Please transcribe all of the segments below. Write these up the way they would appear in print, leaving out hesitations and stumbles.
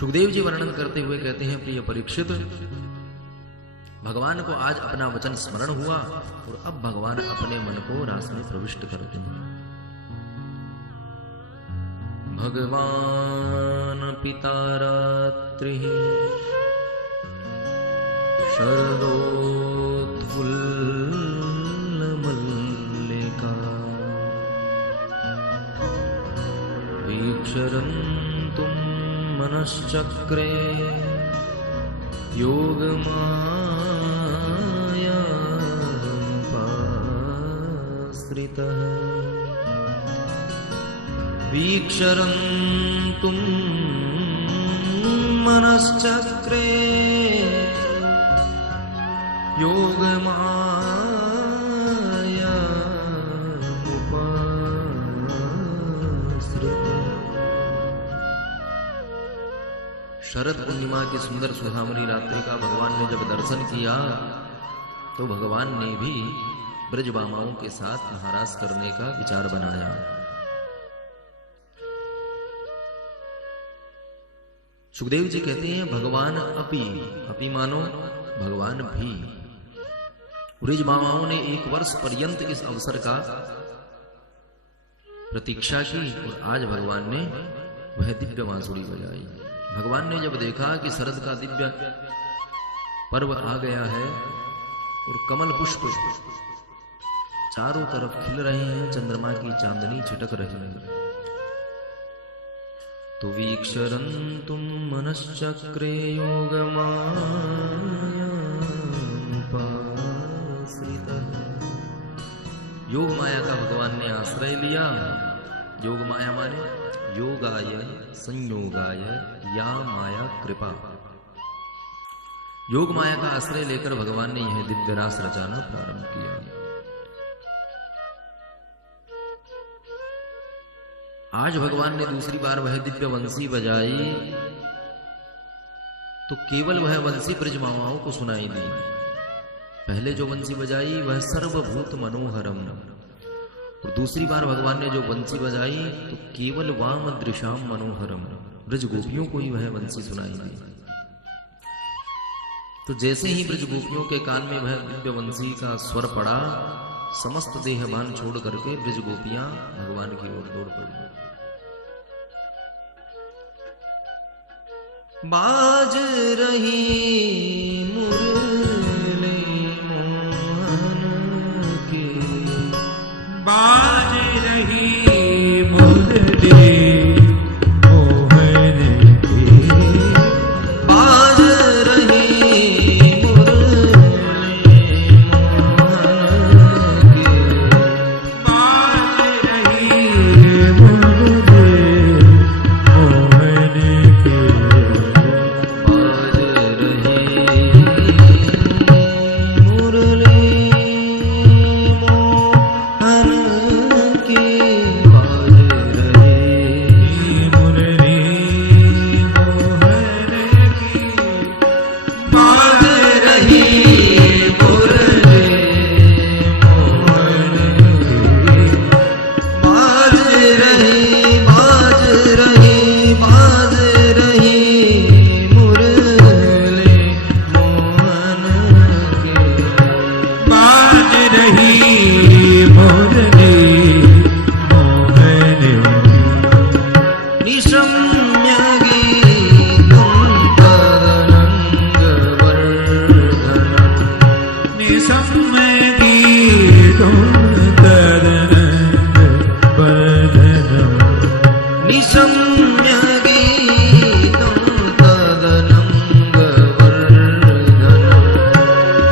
सुखदेव जी वर्णन करते हुए कहते हैं, प्रिय परीक्षित, भगवान को आज अपना वचन स्मरण हुआ और अब भगवान अपने मन को रास में प्रविष्ट करते हैं। भगवान पिता रात्रि शरदोत्फुल्लमल्लिका वीक्षरन्तुं मनश्चक्रे योगमायामुपाश्रितः वीक्षरन्तुं मनश्चक्रे योगमायामुपाश्रितः। शरद पूर्णिमा की सुंदर सुहावनी रात्रि का भगवान ने जब दर्शन किया तो भगवान ने भी ब्रजबामाओं के साथ महारास करने का विचार बनाया। सुखदेव जी कहते हैं, भगवान अपि मानो भगवान भी। ब्रजबामाओं ने 1 वर्ष पर्यंत इस अवसर का प्रतीक्षा की और आज भगवान ने वह दिव्य बांसुरी बजाई। भगवान ने जब देखा कि शरद का दिव्य पर्व आ गया है और कमल पुष्प चारों तरफ खिल रहे हैं, चंद्रमा की चांदनी छिटक रही है, तो वीक्षरन्तुं मनश्चक्रे योगमायामुपाश्रितः। योग माया का भगवान ने आश्रय लिया। योग माया माने योगाय संयोगाय या माया कृपा। योग माया का आश्रय लेकर भगवान ने यह दिव्य रास रचाना प्रारंभ किया। आज भगवान ने दूसरी बार वह दिव्य वंशी बजाई तो केवल वह वंशी ब्रजबामाओं को सुनाई दी। पहले जो वंशी बजाई वह सर्वभूत मनोहरम, और दूसरी बार भगवान ने जो वंशी बजाई तो केवल वाम दृशाम मनोहरम, ब्रज गोपियों को ही वह वंशी सुनाई दी। तो जैसे ही ब्रज गोपियों के कान में वह दिव्य वंशी का स्वर पड़ा, समस्त देहभान छोड़ करके ब्रज गोपियां भगवान की ओर दौड़ पड़ी। बाज रही मुरली मोहन की, बाज रही मुरली मोहन की, बाज रही मुरली मोहन की, बाज रही मुरली मोहन की, बाज रही मुरली मोहन की, बाज रही मुरली मोहन की, बाज रही मुरली मोहन की, बाज रही बाज रही बाज रही मुरली मोहन की। बाज रही मुरली मोहन की। निशम्य गीतं तदनङ्गवर्धनम्, निशम्य गीतं तदनङ्गवर्धनम्, निशम्य गीतं तदनङ्गवर्धनम्,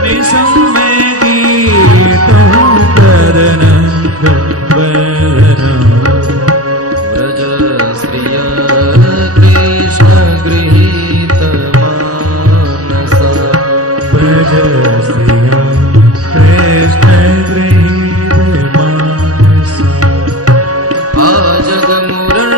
निशम्य गीतं तदनङ्गवर्धनम्। व्रजश्रिय कृष्ण गृहीत मानस, ब्रजश्रिया कृष्ण गृहीतमानस, आजगमुरण्यो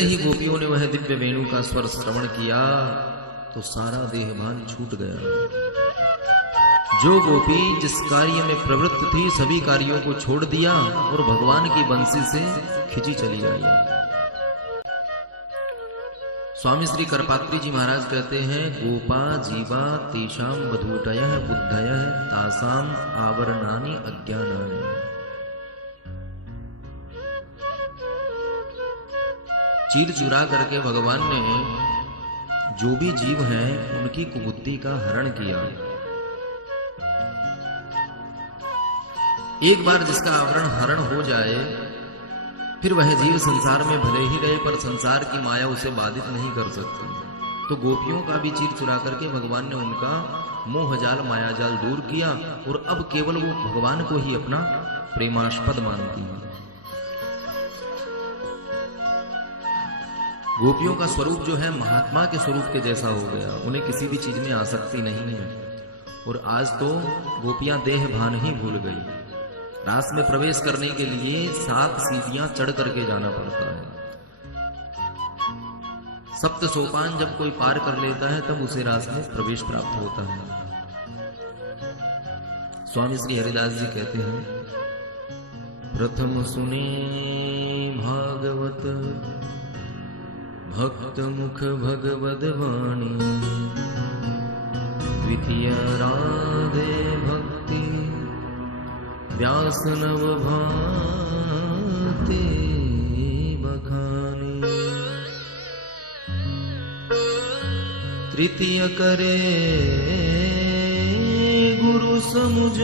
जैसे ही गोपियों ने वह दिव्य वेणु का स्वर श्रवण किया तो सारा देहभान छूट गया। जो गोपी जिस कार्य में प्रवृत्त थी सभी कार्यों को छोड़ दिया और भगवान की बंसी से खिंची चली आई। स्वामी श्री करपात्री जी महाराज कहते हैं, गोपा जीवा तेषां बधूटयः बुद्धयः तासां आवरणानि अज्ञानानि। चीर चुरा करके भगवान ने जो भी जीव हैं उनकी कुबुद्धि का हरण किया। एक बार जिसका आवरण हरण हो जाए फिर वह जीव संसार में भले ही रहे पर संसार की माया उसे बाधित नहीं कर सकती। तो गोपियों का भी चीर चुरा करके भगवान ने उनका मोह जाल माया जाल दूर किया और अब केवल वो भगवान को ही अपना प्रेमास्पद मानती है। गोपियों का स्वरूप जो है महात्मा के स्वरूप के जैसा हो गया, उन्हें किसी भी चीज में आसक्ति नहीं है। और आज तो गोपियां देह भान ही भूल गई। रास में प्रवेश करने के लिए 7 सीढ़ियां चढ़ करके जाना पड़ता है। 7 सोपान जब कोई पार कर लेता है तब उसे रास में प्रवेश प्राप्त होता है। स्वामी श्री हरिदास जी कहते हैं, प्रथम सुने भागवत भक्त मुख भगवद वाणी, द्वितीय राधे भक्ति व्यास नव भाते बखानी, तृतीय करे गुरु समुझ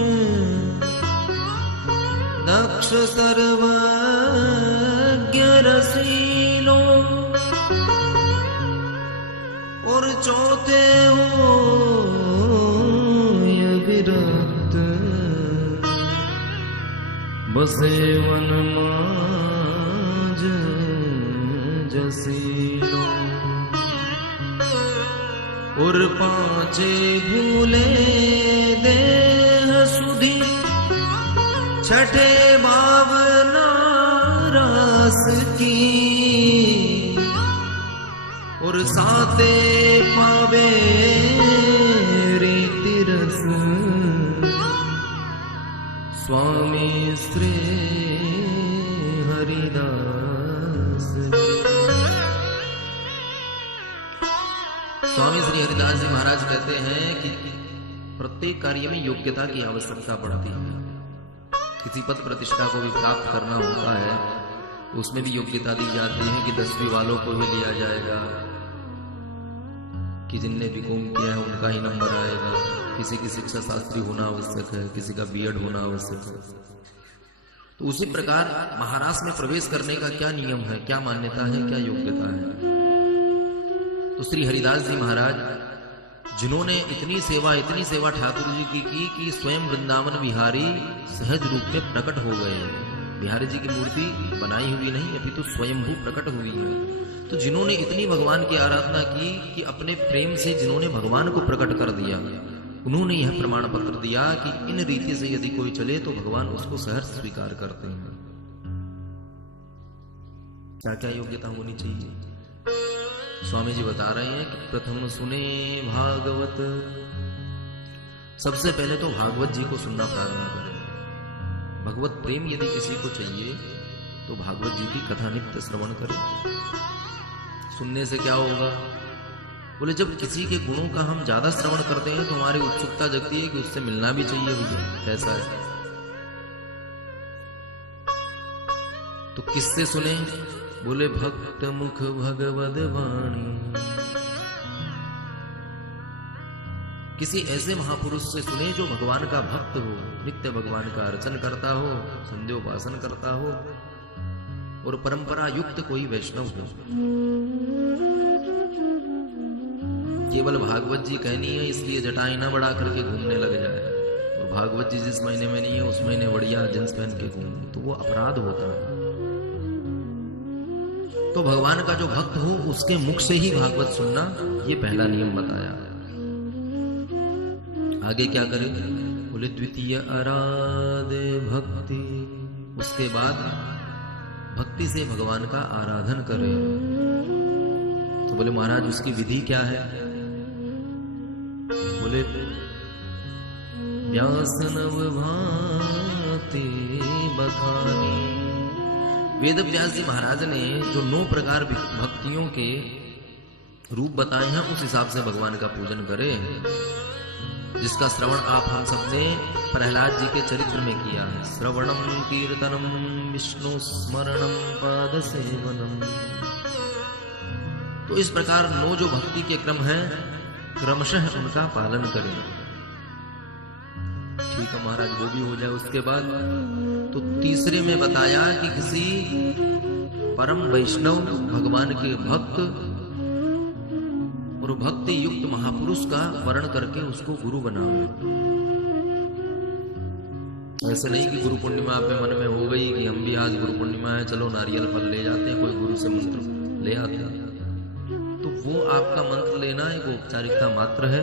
दक्ष सर्वज्ञ रसीलो, और चौथे हो विरक्त बसे वन माज जसीलो, और 5 भूले देह सुधी, छठे भावना रास की, और 7 पावे रीति रस स्वामी श्री हरिदास। स्वामी श्री हरिदास जी महाराज कहते हैं कि प्रत्येक कार्य में योग्यता की आवश्यकता पड़ती है। किसी पद प्रतिष्ठा को भी प्राप्त करना होता है उसमें भी योग्यता दी जाती है कि 10वीं वालों को भी लिया जाएगा, कि जिनने बीकॉम किया है उनका ही नंबर आएगा। किसी की शिक्षा शास्त्री होना आवश्यक है, किसी का बीएड होना आवश्यक है। तो उसी प्रकार महाराष्ट्र में प्रवेश करने का क्या नियम है, क्या मान्यता है, क्या योग्यता है। तो श्री हरिदास जी महाराज जिन्होंने इतनी सेवा ठाकुर जी की कि स्वयं वृंदावन बिहारी सहज रूप में प्रकट हो गए। बिहारी जी की मूर्ति बनाई हुई नहीं, अभी तो स्वयंभू प्रकट हुई है। तो जिन्होंने इतनी भगवान की आराधना की कि अपने प्रेम से जिन्होंने भगवान को प्रकट कर दिया, उन्होंने यह प्रमाण पत्र दिया कि इन रीति से यदि कोई चले तो भगवान उसको सहर्ष स्वीकार करते हैं। क्या क्या योग्यता होनी चाहिए स्वामी जी बता रहे हैं कि प्रथम सुने भागवत, सबसे पहले तो भागवत जी को सुनना प्रारंभ करें। भगवत प्रेम यदि किसी को चाहिए तो भागवत जी की कथा नित्य श्रवण करें। सुनने से क्या होगा, बोले जब किसी के गुणों का हम ज्यादा श्रवण करते हैं तो हमारी उत्सुकता जगती है कि उससे मिलना भी चाहिए भैया, कैसा है। तो किससे सुने, बोले भक्त मुख भगवद वाणी, किसी ऐसे महापुरुष से सुने जो भगवान का भक्त हो, नित्य भगवान का अर्चन करता हो, संध्योपासन करता हो और परंपरा युक्त कोई वैष्णव हो। केवल भागवत जी कहनी है इसलिए जटाएं ना बढ़ा करके घूमने लग जाए, और भागवत जी जिस महीने में नहीं है उस महीने बढ़िया जींस पहन के घूमे तो वो अपराध होता है। तो भगवान का जो भक्त हो उसके मुख से ही भागवत सुनना, ये पहला नियम बताया। आगे क्या करें, बोले द्वितीय आराधे भक्ति, उसके बाद भक्ति से भगवान का आराधन करें। तो बोले महाराज उसकी विधि क्या है? बोले व्यास नव भांति बखानी। वेद व्यास जी महाराज ने जो 9 प्रकार भक्तियों के रूप बताए हैं उस हिसाब से भगवान का पूजन करें, जिसका श्रवण आप हम सबने प्रहलाद जी के चरित्र में किया है। श्रवणम कीर्तनम विष्णु स्मरणम पाद सेवनम। तो इस प्रकार 9 जो भक्ति के क्रम हैं क्रमशः उनका पालन करें। ठीक है महाराज, वो भी हो जाए। उसके बाद तो तीसरे में बताया कि किसी परम वैष्णव भगवान के भक्त और भक्ति युक्त महापुरुष का वर्ण करके उसको गुरु बनाओ। ऐसे नहीं कि गुरु पूर्णिमा पे मन में हो गई कि हम भी आज गुरु पूर्णिमा है, चलो नारियल फल ले जाते हैं, कोई गुरु से मंत्र ले आते हैं। तो वो आपका मंत्र लेना एक औपचारिकता मात्र है।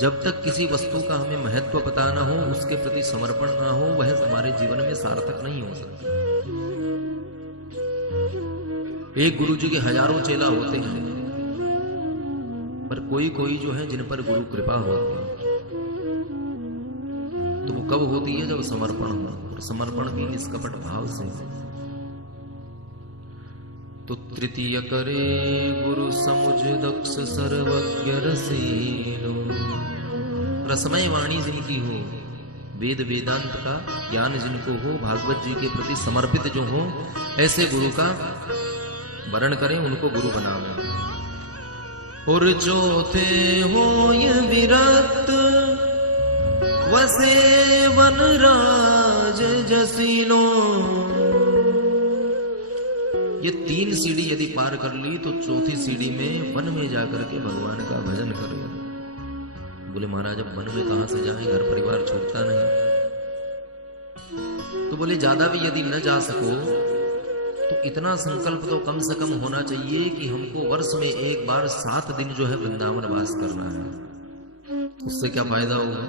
जब तक किसी वस्तु का हमें महत्व पता ना हो, उसके प्रति समर्पण ना हो, वह हमारे जीवन में सार्थक नहीं हो सकता। एक गुरु जी के हजारों चेला होते हैं, पर कोई कोई जो है जिन पर गुरु कृपा होती है, तो वो कब होती है? जब समर्पण हो, और समर्पण भी निष्कपट भाव से। तो तृतीय करे गुरु समुझ दक्ष सर्वज्ञ रसीलो। रसमय वाणी जिनकी हो, वेद वेदांत का ज्ञान जिनको हो, भागवत जी के प्रति समर्पित जो हो, ऐसे गुरु का वर्ण करें, उनको गुरु बनाओ। और चौथे हो ये विरक्त वसे वन राज जसीनो। ये 3 सीढ़ी यदि पार कर ली तो चौथी सीढ़ी में वन में जाकर के भगवान का भजन करें। बोले महाराज अब वन में कहां से जाएं, घर परिवार छूटता नहीं। तो बोले ज्यादा भी यदि न जा सको तो इतना संकल्प तो कम से कम होना चाहिए कि हमको वर्ष में एक बार 7 दिन जो है वृंदावन वास करना है। उससे क्या फायदा होगा?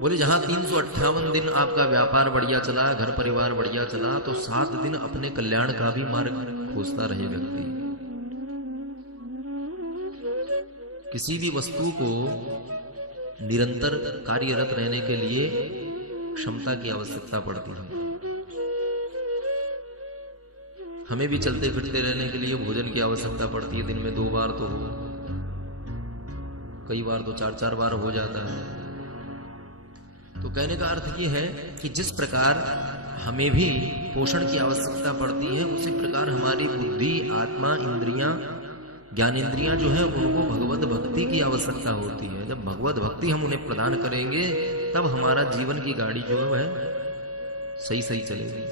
बोले जहां 358 दिन आपका व्यापार बढ़िया चला, घर परिवार बढ़िया चला, तो 7 दिन अपने कल्याण का भी मार्ग खोजता रहे व्यक्ति। किसी भी वस्तु को निरंतर कार्यरत रहने के लिए क्षमता की आवश्यकता पड़ती है। हमें भी चलते फिरते रहने के लिए भोजन की आवश्यकता पड़ती है। दिन में 2 बार तो हो, कई बार तो 4-4 बार हो जाता है। तो कहने का अर्थ ये है कि जिस प्रकार हमें भी पोषण की आवश्यकता पड़ती है, उसी प्रकार हमारी बुद्धि, आत्मा, इंद्रियां, ज्ञानेंद्रियां जो है उनको भगवत भक्ति की आवश्यकता होती है। जब भगवत भक्ति हम उन्हें प्रदान करेंगे तब हमारा जीवन की गाड़ी जो है वह सही सही चलेगी।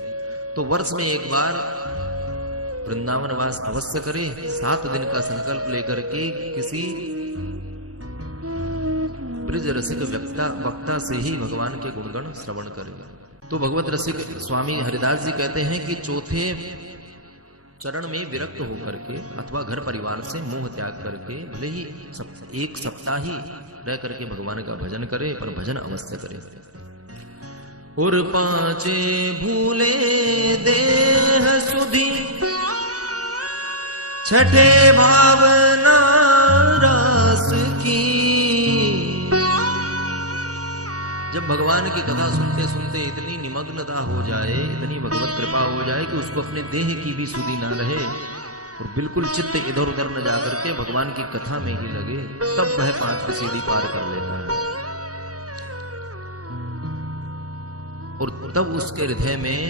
तो वर्ष में एक बार वृंदावन वास अवश्य करें। 7 दिन का संकल्प लेकर के किसी ब्रज रसिक वक्ता से ही भगवान के गुणगण श्रवण करेगा। तो भगवत रसिक स्वामी हरिदास जी कहते हैं कि चौथे चरण में विरक्त होकर के अथवा घर परिवार से मोह त्याग करके भले ही एक सप्ताह ही रह करके भगवान का भजन करे, पर भजन अवश्य करे। और 5 भूले देह सुधी, छठे भावना रस की। जब भगवान की कथा सुनते सुनते इतनी निमग्नता हो जाए, इतनी भगवत कृपा हो जाए कि उसको अपने देह की भी सुधि ना रहे और बिल्कुल चित्त इधर उधर न जाकर के भगवान की कथा में ही लगे, तब वह 5वीं सीढ़ी पार कर लेता है। और तब उसके हृदय में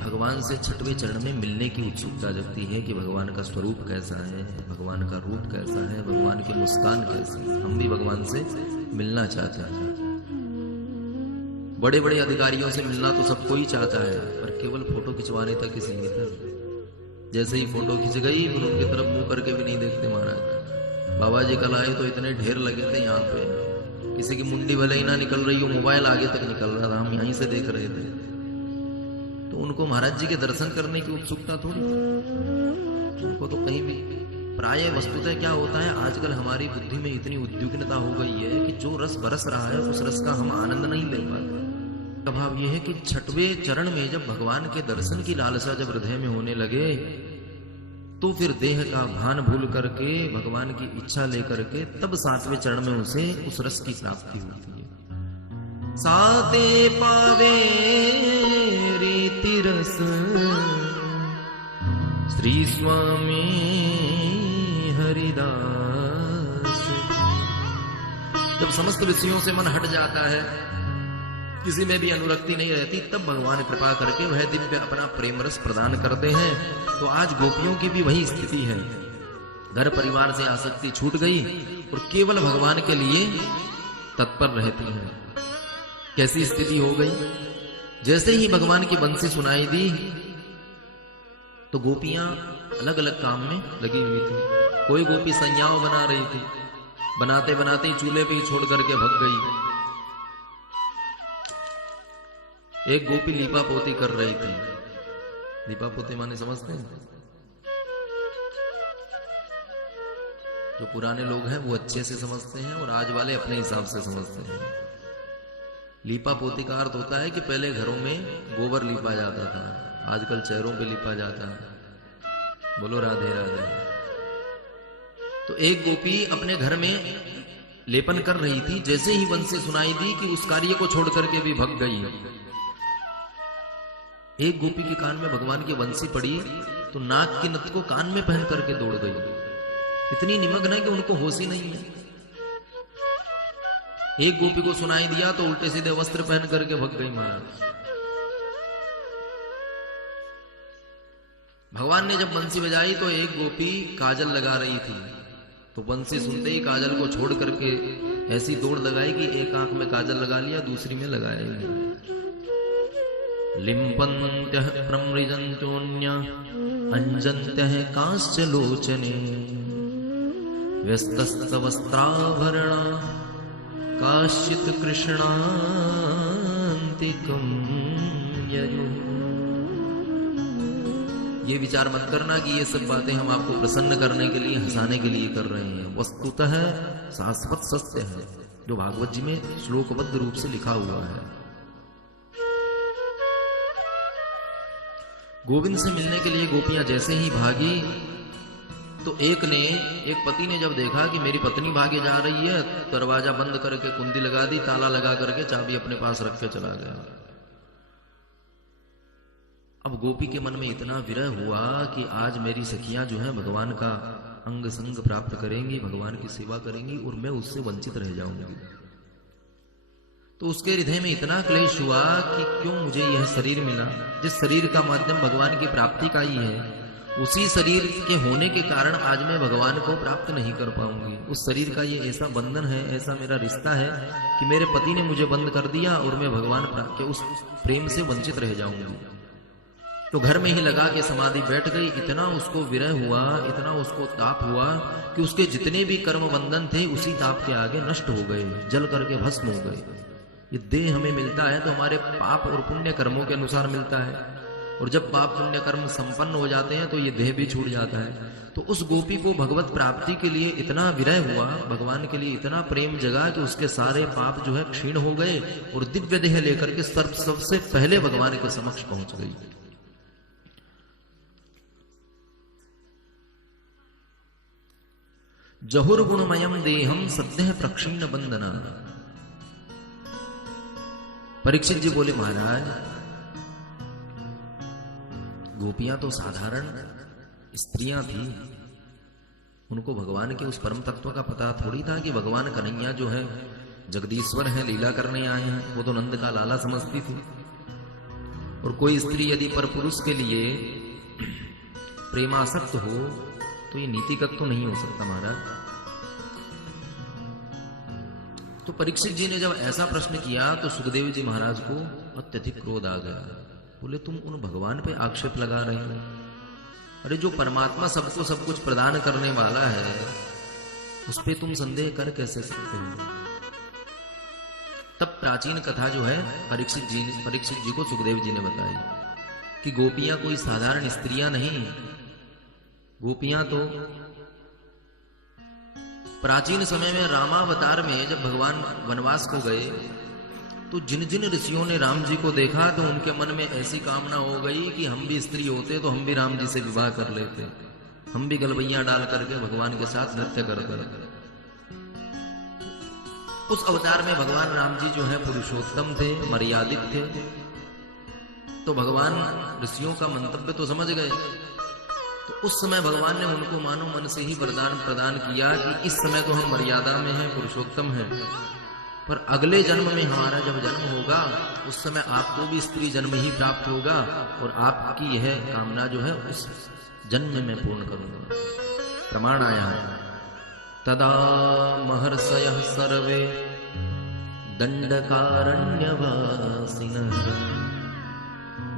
भगवान से 6वें चरण में मिलने की उत्सुकता जगती है कि भगवान का स्वरूप कैसा है, भगवान का रूप कैसा है, भगवान की मुस्कान कैसी है। हम भी भगवान से मिलना चाहते हैं। बड़े बड़े अधिकारियों से मिलना तो सबको ही चाहता है, पर केवल फोटो खिंचवाने तक ही सीमित है। जैसे ही फोटो खिंच गई फिर उनकी तरफ मुंह करके भी नहीं देखते महाराज। बाबा जी कल आए तो इतने ढेर लगे थे यहाँ पे, किसी की मुंडी भले ही ना निकल रही हो, मोबाइल आगे तक निकल रहा था, हम यहीं से देख रहे थे। तो उनको महाराज जी के दर्शन करने की उत्सुकता थोड़ी, उनको तो कहीं भी प्राय वस्तुतः क्या होता है, आजकल हमारी बुद्धि में इतनी उद्विग्नता हो गई है कि जो रस बरस रहा है उस रस का हम आनंद नहीं ले पाते। भाव यह है कि 6वें चरण में जब भगवान के दर्शन की लालसा जब हृदय में होने लगे तो फिर देह का भान भूल करके भगवान की इच्छा लेकर के तब 7वें चरण में उसे उस रस की प्राप्ति होती है। साते पावे रीति रस श्री स्वामी हरिदास। जब समस्त विषयों से मन हट जाता है, किसी में भी अनुरक्ति नहीं रहती, तब भगवान कृपा करके वह दिव्य अपना प्रेम रस प्रदान करते हैं। तो आज गोपियों की भी वही स्थिति है, घर परिवार से आसक्ति छूट गई और केवल भगवान के लिए तत्पर रहती हैं। कैसी स्थिति हो गई? जैसे ही भगवान की बंसी सुनाई दी तो गोपियां अलग अलग काम में लगी हुई थी। कोई गोपी संज्ञाओं बना रही थी, बनाते बनाते ही चूल्हे पे छोड़ करके भग गई। एक गोपी लीपा पोती कर रही थी। लीपा पोती माने समझते हैं? जो पुराने लोग हैं वो अच्छे से समझते हैं और आज वाले अपने हिसाब से समझते हैं। लीपा पोती का अर्थ होता है कि पहले घरों में गोबर लीपा जाता था, आजकल चेहरों पे लीपा जाता है। बोलो राधे राधे। तो एक गोपी अपने घर में लेपन कर रही थी, जैसे ही बंसी सुनाई दी कि उस कार्य को छोड़ करके भी भग गई। एक गोपी के कान में भगवान की बंसी पड़ी तो नाक की नथ को कान में पहन करके दौड़ गई। इतनी निमग्न है कि उनको होश ही नहीं है। एक गोपी को सुनाई दिया तो उल्टे सीधे वस्त्र पहन करके भग गई महाराज। भगवान ने जब बंसी बजाई तो एक गोपी काजल लगा रही थी, तो बंसी सुनते ही काजल को छोड़ करके ऐसी दौड़ लगाई कि एक आंख में काजल लगा लिया, दूसरी में लगाया ही नहीं। लिम्पन्त्यः प्रमृजन्त्योऽन्या अंजन्त्यः कांश्च लोचने व्यस्तस्तवस्त्राभरणा काश्चित् कृष्णान्तिकं ययुः। ये विचार मत करना कि ये सब बातें हम आपको प्रसन्न करने के लिए, हंसाने के लिए कर रहे हैं। वस्तुतः शाश्वत सत्य है जो भागवत जी में श्लोकबद्ध रूप से लिखा हुआ है। गोविंद से मिलने के लिए गोपियां जैसे ही भागी तो एक पति ने जब देखा कि मेरी पत्नी भागे जा रही है, दरवाजा बंद करके कुंडी लगा दी, ताला लगा करके चाबी अपने पास रख के चला गया। अब गोपी के मन में इतना विरह हुआ कि आज मेरी सखियां जो है भगवान का अंग संग प्राप्त करेंगी, भगवान की सेवा करेंगी और मैं उससे वंचित रह जाऊंगी। तो उसके हृदय में इतना क्लेश हुआ कि क्यों मुझे यह शरीर मिला, जिस शरीर का माध्यम भगवान की प्राप्ति का ही है, उसी शरीर के होने के कारण आज मैं भगवान को प्राप्त नहीं कर पाऊंगी। उस शरीर का ये ऐसा बंधन है, ऐसा मेरा रिश्ता है कि मेरे पति ने मुझे बंद कर दिया और मैं भगवान के उस प्रेम से वंचित रह जाऊंगी। तो घर में ही लगा के समाधि बैठ गई। इतना उसको विरह हुआ, इतना उसको ताप हुआ कि उसके जितने भी कर्म बंधन थे उसी ताप के आगे नष्ट हो गए, जल करके भस्म हो गए। ये देह हमें मिलता है तो हमारे पाप और पुण्य कर्मों के अनुसार मिलता है, और जब पाप पुण्य कर्म संपन्न हो जाते हैं तो ये देह भी छूट जाता है। तो उस गोपी को भगवत प्राप्ति के लिए इतना विरह हुआ, भगवान के लिए इतना प्रेम जगा कि उसके सारे पाप जो है क्षीण हो गए और दिव्य देह लेकर के सबसे पहले भगवान के समक्ष पहुंच गई। जहुर गुणमयम देहम सद्य प्रक्षीण बंदना। परीक्षित जी बोले महाराज, गोपियां तो साधारण स्त्रियां थी, उनको भगवान के उस परम तत्व का पता थोड़ी था कि भगवान कन्हैया जो है जगदीश्वर है, लीला करने आए हैं। वो तो नंद का लाला समझती थी। और कोई स्त्री यदि पर पुरुष के लिए प्रेमासक्त हो तो ये नीतिगत तो नहीं हो सकता महाराज। तो परीक्षित जी ने जब ऐसा प्रश्न किया तो सुखदेव जी महाराज को अत्यधिक क्रोध आ गया। बोले तुम उन भगवान पे आक्षेप लगा रहे हो? अरे जो परमात्मा सबको सब कुछ प्रदान करने वाला है उस पे तुम संदेह कर कैसे सकते हो? तब प्राचीन कथा जो है परीक्षित जी को सुखदेव जी ने बताई कि गोपियां कोई साधारण स्त्रियां नहीं, गोपियां तो प्राचीन समय में रामावतार में जब भगवान वनवास को गए तो जिन जिन ऋषियों ने राम जी को देखा तो उनके मन में ऐसी कामना हो गई कि हम भी स्त्री होते तो हम भी राम जी से विवाह कर लेते। हम भी गलबैया डाल करके भगवान के साथ नृत्य करते हैं। उस अवतार में भगवान राम जी जो है पुरुषोत्तम थे, मर्यादित थे। तो भगवान ऋषियों का मंतव्य तो समझ गए। तो उस समय भगवान ने उनको मानो मन से ही वरदान प्रदान किया कि इस समय तो हम मर्यादा में हैं, पुरुषोत्तम हैं, पर अगले जन्म में हमारा जब जन्म होगा उस समय आपको भी स्त्री जन्म ही प्राप्त होगा और आपकी यह कामना जो है उस जन्म में पूर्ण करूंगा। प्रमाण आया है, तदा महर्षयः सर्वे दंडकारण्यवासिनः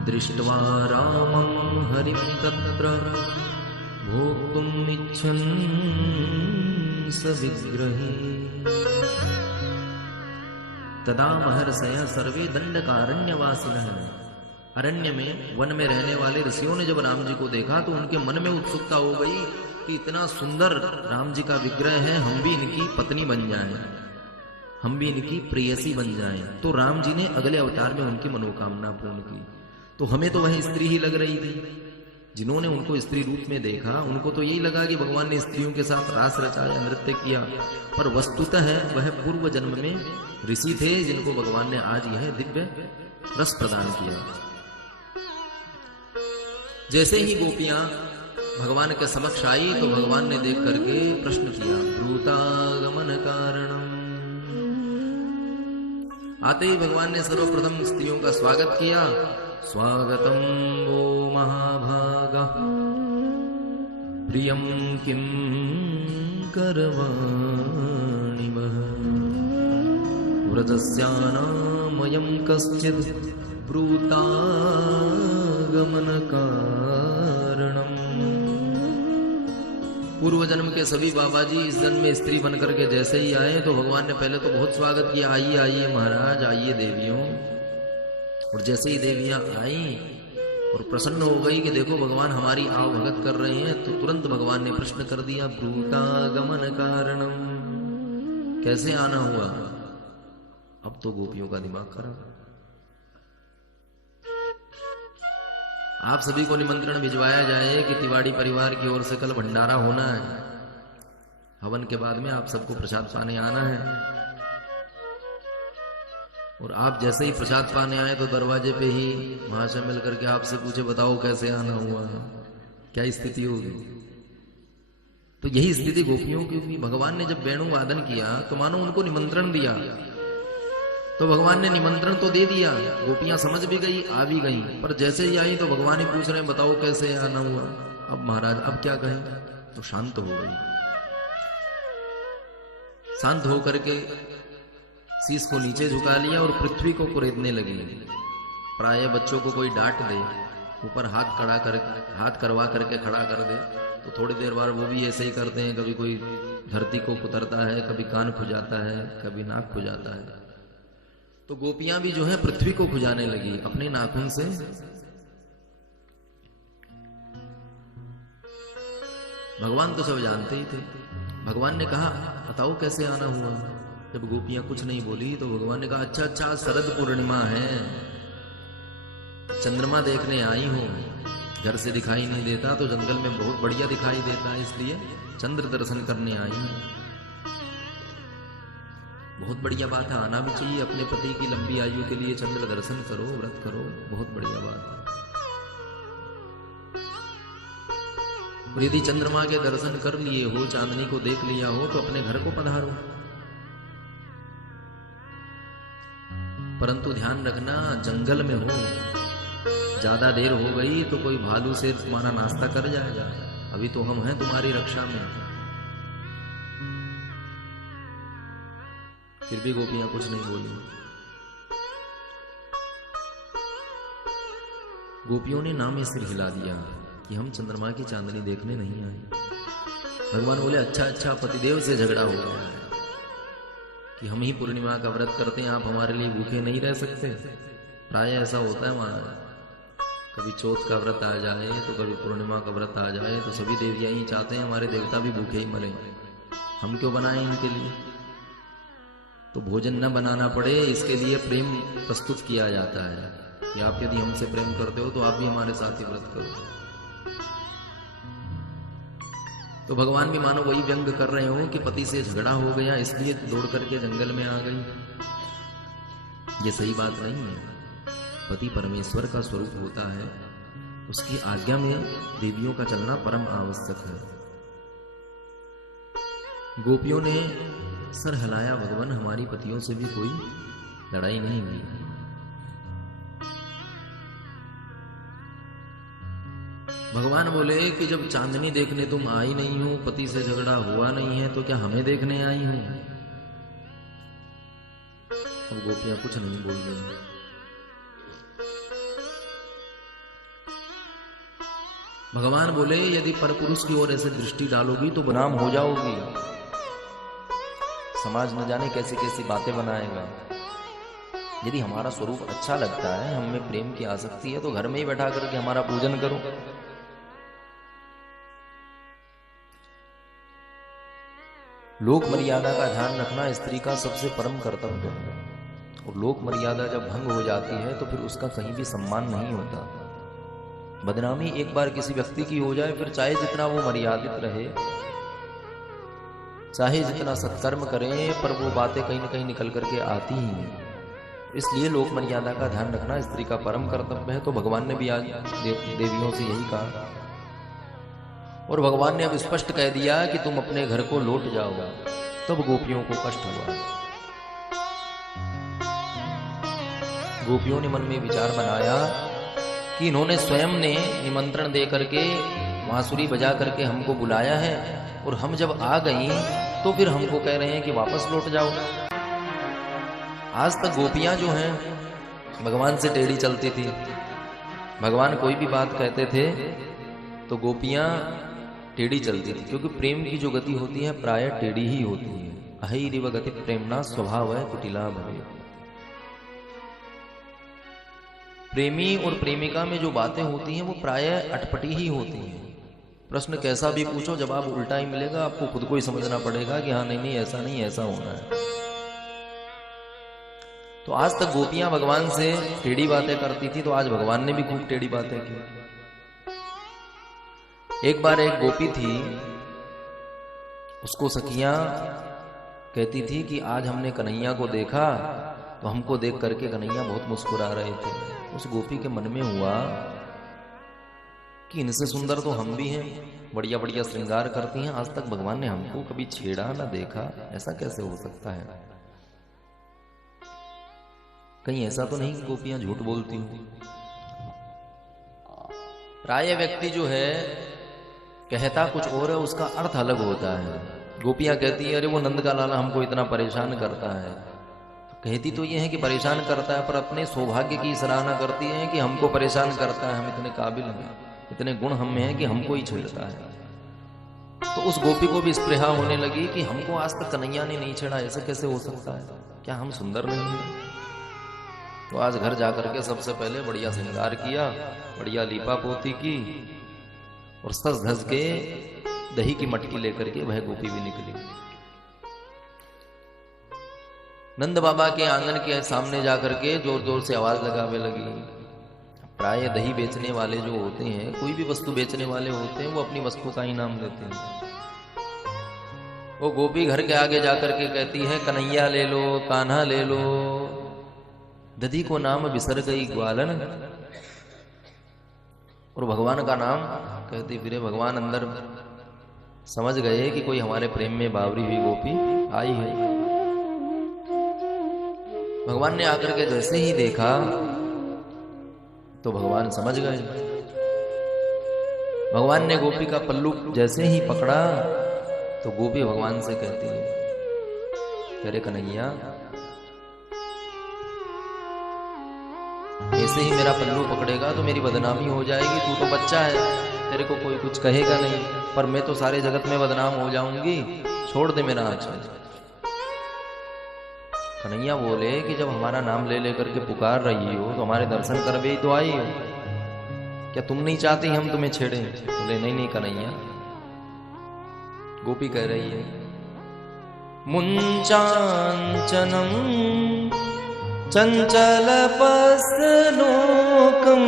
दृष्ट्वा रामं हरिं तत्र भोक्तुम् इच्छन् स विग्रही। तदा महर्षयः सर्वे दंडकारण्यवासिनः, अरण्य में वन में रहने वाले ऋषियों ने जब राम जी को देखा तो उनके मन में उत्सुकता हो गई कि इतना सुंदर राम जी का विग्रह है, हम भी इनकी पत्नी बन जाएं, हम भी इनकी प्रेयसी बन जाएं। तो राम जी ने अगले अवतार में उनकी मनोकामना पूर्ण की। तो हमें तो वह स्त्री ही लग रही थी। जिन्होंने उनको स्त्री रूप में देखा उनको तो यही लगा कि भगवान ने स्त्रियों के साथ रास रचाया, नृत्य किया, पर वस्तुतः वह पूर्व जन्म में ऋषि थे जिनको भगवान ने आज यह दिव्य रस प्रदान किया। जैसे ही गोपियां भगवान के समक्ष आई तो भगवान ने देख करके प्रश्न किया, ब्रूतागमन कारणम। आते ही भगवान ने सर्वप्रथम स्त्रियों का स्वागत किया। स्वागतम वो महाभागा प्रियम किम करवाणि वः व्रजस्यानामयं कश्चित् ब्रूतागमन कारणम। पूर्व जन्म के सभी बाबा जी इस जन्म में स्त्री बनकर के जैसे ही आए तो भगवान ने पहले तो बहुत स्वागत किया, आइए आइए महाराज, आइए देवियों। और जैसे ही देवियां आई और प्रसन्न हो गई कि देखो भगवान हमारी आव भगत कर रहे हैं, तो तुरंत भगवान ने प्रश्न कर दिया, ब्रूतागमन कारणम, कैसे आना हुआ। अब तो गोपियों का दिमाग खराब। आप सभी को निमंत्रण भिजवाया जाए कि तिवाड़ी परिवार की ओर से कल भंडारा होना है, हवन के बाद में आप सबको प्रसाद पाने आना है। और आप जैसे ही प्रसाद पाने आए तो दरवाजे पे ही महाशय मिल करके आपसे पूछे, बताओ कैसे आना हुआ, क्या स्थिति होगी। तो यही स्थिति गोपियों की हुई। भगवान ने जब वेणु वादन किया तो मानो उनको निमंत्रण दिया। तो भगवान ने निमंत्रण तो दे दिया, गोपियां समझ भी गई, आ भी गई, पर जैसे ही आई तो भगवान ही पूछ रहे हैं, बताओ कैसे आना हुआ। अब महाराज अब क्या कहें, तो शांत हो गई। शांत होकर के शीश को नीचे झुका लिया और पृथ्वी को कुरेदने लगी। प्राय बच्चों को कोई डांट दे, ऊपर हाथ करवा करके खड़ा कर दे, तो थोड़ी देर बाद वो भी ऐसे ही करते हैं। कभी कोई धरती को कुतरता है, कभी कान खुजाता है, कभी नाक खुजाता है। तो गोपियां भी जो है पृथ्वी को खुजाने लगी अपने नाखून से। भगवान तो सब जानते ही थे। भगवान ने कहा, बताओ कैसे आना हुआ। जब गोपियां कुछ नहीं बोली तो भगवान ने कहा, अच्छा अच्छा शरद पूर्णिमा है, चंद्रमा देखने आई हूं, घर से दिखाई नहीं देता तो जंगल में बहुत बढ़िया दिखाई देता है, इसलिए चंद्र दर्शन करने आई हूं। बहुत बढ़िया बात है, आना भी चाहिए। अपने पति की लंबी आयु के लिए चंद्र दर्शन करो, व्रत करो, बहुत बढ़िया बात है। और यदि चंद्रमा के दर्शन कर लिए हो, चांदनी को देख लिया हो, तो अपने घर को पधारो। परंतु ध्यान रखना, जंगल में हो, ज्यादा देर हो गई तो कोई भालू से तुम्हारा नाश्ता कर जाएगा। अभी तो हम हैं तुम्हारी रक्षा में। फिर भी गोपियां कुछ नहीं बोली। गोपियों ने नाम सिर हिला दिया कि हम चंद्रमा की चांदनी देखने नहीं आए। भगवान बोले, अच्छा अच्छा, पतिदेव से झगड़ा हो गया है कि हम ही पूर्णिमा का व्रत करते हैं, आप हमारे लिए भूखे नहीं रह सकते। प्राय ऐसा होता है महाराज, कभी चौथ का व्रत आ जाए तो कभी पूर्णिमा का व्रत आ जाए तो सभी देवियां ही चाहते हैं हमारे देवता भी भूखे ही मरे, हम क्यों बनाएं इनके लिए। तो भोजन न बनाना पड़े इसके लिए प्रेम प्रस्तुत किया जाता है कि आप यदि हमसे प्रेम करते हो तो आप भी हमारे साथ ही व्रत करो। तो भगवान भी मानो वही व्यंग कर रहे हो कि पति से झगड़ा हो गया इसलिए दौड़ करके जंगल में आ गई। ये सही बात नहीं है। पति परमेश्वर का स्वरूप होता है, उसकी आज्ञा में देवियों का चलना परम आवश्यक है। गोपियों ने सर हिलाया, भगवान हमारी पतियों से भी कोई लड़ाई नहीं हुई। भगवान बोले कि जब चांदनी देखने तुम आई नहीं हो, पति से झगड़ा हुआ नहीं है, तो क्या हमें देखने आई हो? अब गोपियां कुछ नहीं बोल रही। भगवान बोले यदि परपुरुष की ओर ऐसे दृष्टि डालोगी तो बदनाम हो जाओगी। समाज न जाने कैसी कैसी बातें बनाएगा। यदि हमारा स्वरूप अच्छा लगता है, हम में प्रेम की आसक्ति है, तो घर में ही बैठा करके हमारा पूजन करो। लोक मर्यादा का ध्यान रखना स्त्री का सबसे परम कर्तव्य है। और लोक मर्यादा जब भंग हो जाती है तो फिर उसका कहीं भी सम्मान नहीं होता। बदनामी एक बार किसी व्यक्ति की हो जाए, फिर चाहे जितना वो मर्यादित रहे, चाहे जितना सत्कर्म करें, पर वो बातें कहीं न कहीं निकल करके आती ही हैं। इसलिए लोक मर्यादा का ध्यान रखना स्त्री का परम कर्तव्य है। तो भगवान ने भी आज देवियों से यही कहा, और भगवान ने अब स्पष्ट कह दिया कि तुम अपने घर को लौट जाओ। तब गोपियों को कष्ट हुआ। गोपियों ने मन में विचार बनाया कि इन्होंने स्वयं ने निमंत्रण दे करके बांसुरी बजा करके हमको बुलाया है, और हम जब आ गई तो फिर हमको कह रहे हैं कि वापस लौट जाओ। आज तक गोपियां जो हैं भगवान से टेढ़ी चलती थी। भगवान कोई भी बात कहते थे तो गोपियां टेढ़ी चलती थी, क्योंकि प्रेम की जो गति होती है प्राय टेढ़ी ही होती है। अहिरिव गति प्रेमना स्वभाव है कुटिला भवे। प्रेमी और प्रेमिका में जो बातें होती हैं वो प्राय अटपटी ही होती हैं। प्रश्न कैसा भी पूछो जवाब उल्टा ही मिलेगा। आपको खुद को ही समझना पड़ेगा कि हाँ नहीं ऐसा नहीं, ऐसा होना है। तो आज तक गोपियां भगवान से टेढ़ी बातें करती थी, तो आज भगवान ने भी खूब टेढ़ी बातें की। एक बार एक गोपी थी, उसको सखियां कहती थी कि आज हमने कन्हैया को देखा, तो हमको देख करके कन्हैया बहुत मुस्कुरा रहे थे। उस गोपी के मन में हुआ कि इनसे सुंदर तो हम भी हैं, बढ़िया बढ़िया श्रृंगार करती हैं, आज तक भगवान ने हमको कभी छेड़ा ना देखा, ऐसा कैसे हो सकता है? कहीं ऐसा तो नहीं कि गोपियां झूठ बोलती हूं? प्राय व्यक्ति जो है कहता कुछ और है, उसका अर्थ अलग होता है। गोपियां कहती है अरे वो नंद का लाला हमको इतना परेशान करता है। कहती तो ये है कि परेशान करता है, पर अपने सौभाग्य की सराहना करती है कि हमको परेशान करता है, हम इतने काबिल हैं, इतने गुण हम में हैं कि हमको ही छेड़ता है। तो उस गोपी को भी स्पृहा होने लगी कि हमको आज तक कन्हैया ने नहीं छेड़ा, ऐसे कैसे हो सकता है? क्या हम सुंदर नहीं हैं? तो आज घर जाकर के सबसे पहले बढ़िया श्रृंगार किया, बढ़िया लीपा पोती की, और सज धज के दही की मटकी लेकर के वह गोपी भी निकली। नंद बाबा के आंगन के सामने जाकर के जोर जोर से आवाज लगावे लगी। प्राय दही बेचने वाले जो होते हैं, कोई भी वस्तु बेचने वाले होते हैं, वो अपनी वस्तु का ही नाम लेते हैं। वो गोपी घर के आगे जाकर के कहती है कन्हैया ले लो, कान्हा ले लो। दधी को नाम बिसर गई ग्वालन, और भगवान का नाम कहती फिरे। भगवान अंदर समझ गए कि कोई हमारे प्रेम में बावरी हुई गोपी आई है। भगवान ने आकर के जैसे ही देखा तो भगवान समझ गए। भगवान ने गोपी का पल्लू जैसे ही पकड़ा तो गोपी भगवान से कहती है अरे कन्हैया, ऐसे ही मेरा पल्लू पकड़ेगा तो मेरी बदनामी हो जाएगी। तू तो बच्चा है, तेरे को कोई कुछ कहेगा नहीं, पर मैं तो सारे जगत में बदनाम हो जाऊंगी, छोड़ दे मेरा हाथ। कन्हैया बोले कि जब हमारा नाम ले लेकर के पुकार रही हो तो हमारे दर्शन कर भी तो आई हो, क्या तुम नहीं चाहती हम तुम्हें छेड़े? बोले नहीं नहीं कन्हैया। गोपी कह रही है मुंचांचनम चंचल पस्लोकम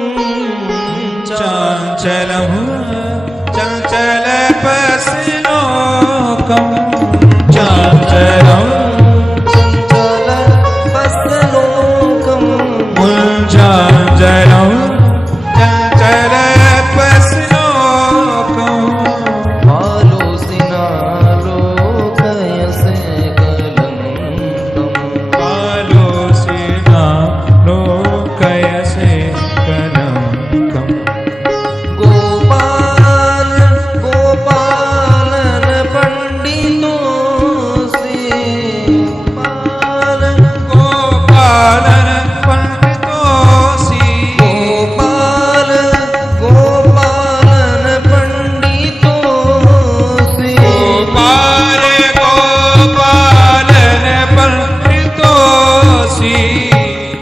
चांचलम चंचल पस्लोकम मुञ्चाचरम् चञ्चलपस्लोकम् मुञ्चाचरम् चञ्चलपस्लोकम् आलोसिनालोकयसे कलङ्कम् आलोसिना लोकयसे कलङ्कम् गोपाल गोपालन पंडितोऽसि गोपाल गोपालन पंडितोऽसि गोपाल गोपालन पंडितोऽसि गोपाल गोपालन पंडितोऽसि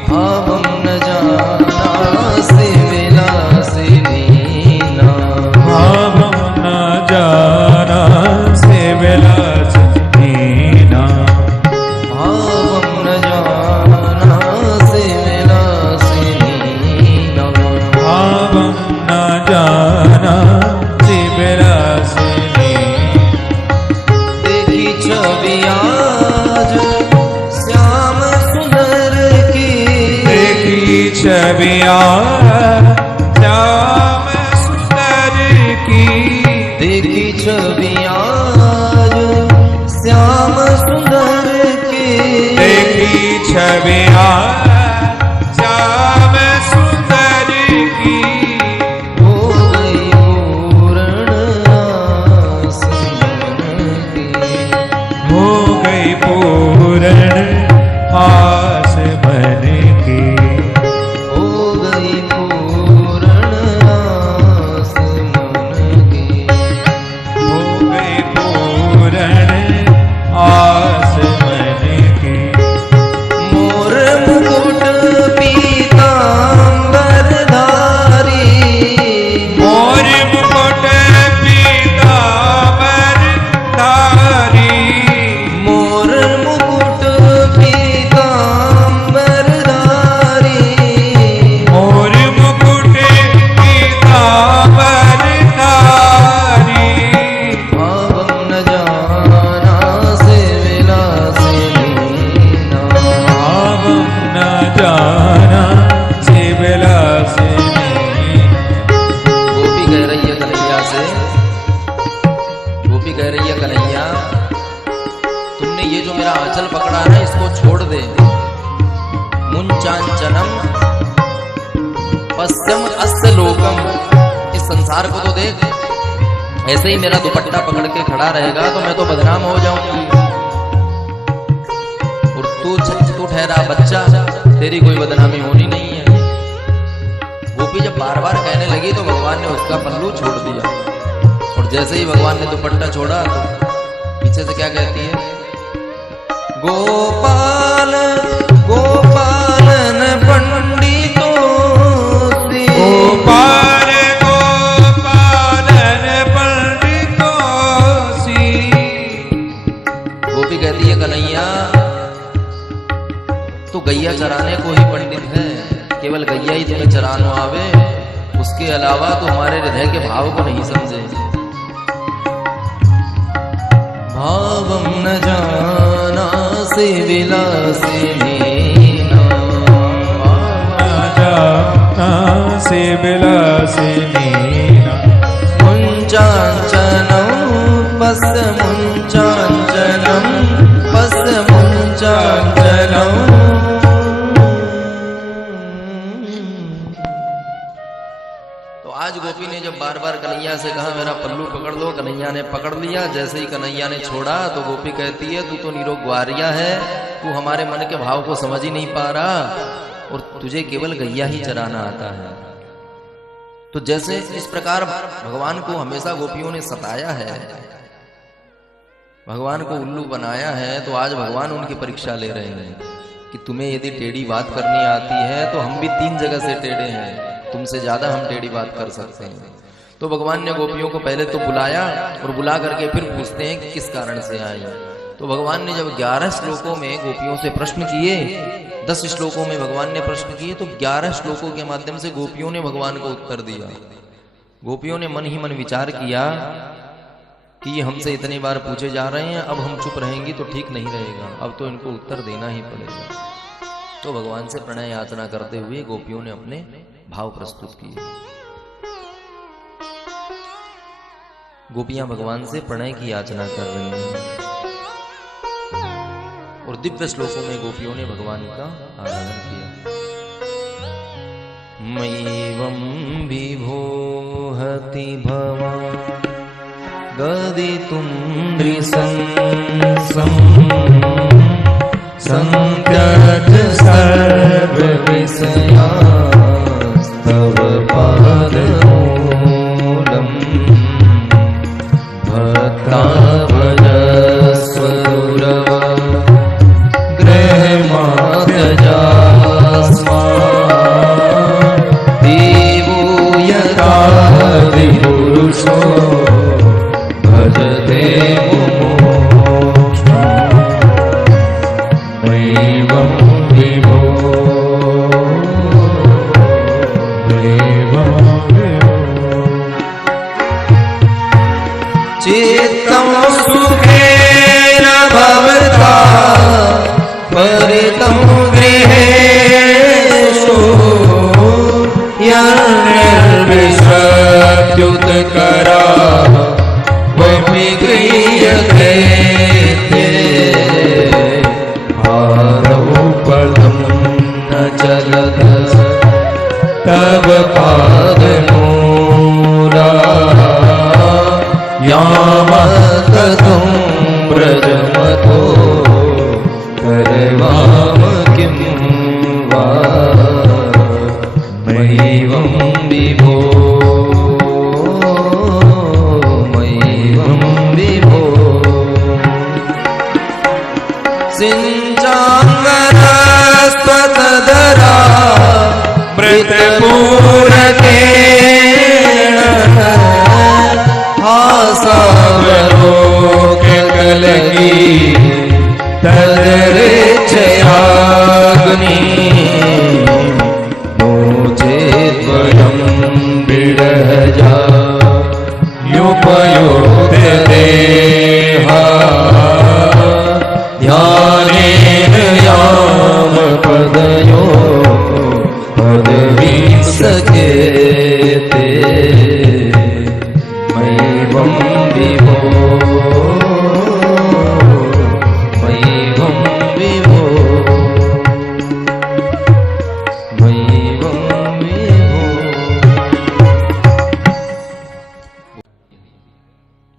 भावं न जानासि विलासिनी नाम भावं न जानासि विलासिनीना भावं न जानासि विलासिनी नाम भावं न जानासि विलासिनी देखी छवि आज श्याम सुंदर की देखी छविया श्याम सुंदर की देखी छवि आज श्याम सुंदर की देखी छविया श्याम सुंदर की हो गई पूर्ण आस मन की हो गई पूर्ण आस मन की हो गई पूर्ण आस मन की हो गई पूर्ण आस मन की मोर मुकुट पीतांबरधारी मोर मुकुट पीतांबर धारी मोर मुकुट पीतांबरधारी मोर मुकुट पीतांबर धारी भावं न जानासि विलासिनी नाम भावं न जानासि विलासिनी गोपी कह रही है कन्हैया से गोपी कह रही है कन्हैया तुमने ये जो मेरा आंचल पकड़ा है ना इसको छोड़ दे मुंचांचनम पश्चिम अस्त लोकम इस संसार को तो देख ऐसे ही मेरा दुपट्टा पकड़ के खड़ा रहेगा तो मैं तो बदनाम हो जाऊंगी और तू ठहरा बच्चा तेरी कोई बदनामी होनी नहीं है गोपी जब बार बार कहने लगी तो भगवान ने उसका पल्लू छोड़ दिया और जैसे ही भगवान ने दुपट्टा छोड़ा तो पीछे से क्या कहती है गोपाल गोपालन पंडितोऽसि गोपाल गोपालन पंडितोऽसि गोपी कहती है कन्हैया तो गैया चराने को ही पंडित है केवल गैया ही तुम्हें चरानो आवे उसके अलावा तो हमारे हृदय के भाव को नहीं समझे भावं न जानासि विलासिनी नाम जानासि विलासिनी मुञ्चाञ्चनं पस्य मुञ्चाञ्चनं पस्य मुञ्चाञ्चनं तो आज गोपी ने जब बार बार कन्हैया से कहा मेरा पल्लू पकड़ लो कन्हैया ने पकड़ लिया जैसे ही कन्हैया ने छोड़ा तो गोपी कहती है तू तो नीरो ग्वारिया है तू हमारे मन के भाव को समझ ही नहीं पा रहा और तुझे केवल गैया ही चराना आता है तो जैसे इस प्रकार भगवान को हमेशा गोपियों ने सताया है भगवान को उल्लू बनाया है तो आज भगवान उनकी परीक्षा ले रहे हैं कि तुम्हें यदि टेढ़ी बात करनी आती है तो हम भी 3 जगह से टेढ़े हैं तुमसे ज्यादा हम टेढ़ी बात कर सकते हैं तो भगवान ने गोपियों को पहले तो बुलाया और बुला करके फिर पूछते हैं कि किस कारण से आई तो भगवान ने जब 11 श्लोकों में गोपियों से प्रश्न किए 10 श्लोकों में भगवान ने प्रश्न किए तो 11 श्लोकों के माध्यम से गोपियों ने भगवान को उत्तर दिया गोपियों ने मन ही मन विचार किया कि ये हमसे इतनी बार पूछे जा रहे हैं, अब हम चुप रहेंगे तो ठीक नहीं रहेगा, अब तो इनको उत्तर देना ही पड़ेगा। तो भगवान से प्रणय याचना करते हुए गोपियों ने अपने भाव प्रस्तुत किए। गोपियां भगवान से प्रणय की याचना कर रही हैं और दिव्य श्लोकों में गोपियों ने भगवान का आराधन किया। मैवं विभोहति भवा गदितुं नृशंसं संत्यज सर्वविषयास्तव पादमूलम् भक्ताभजस्व दुरव गृहमात्यजास्मान् देवो यथा विपुरुषो भजते मुमुक्षुम् मैवं विभो चित्तं सुखेन भवता परितं गृहेषु यन्निर्विशत्युत्करा वपि गृह्यते आदौ पदं न चलत तव पादमूला यावत्ततं व्रजमतो करवाम किं वा मैवं विभो मैवं विभो सिञ्चाङ्गरस्त्वतदरा मृतपूरकेण हासावलोक्यकलगी तदरेच्छयाग्नि नो चेद्वयं विरहजा युपयोक्तदेहा ध्यानेन याम पदयो पदवीसकेते मैवं विभो मैवं विभो मैवं विभो।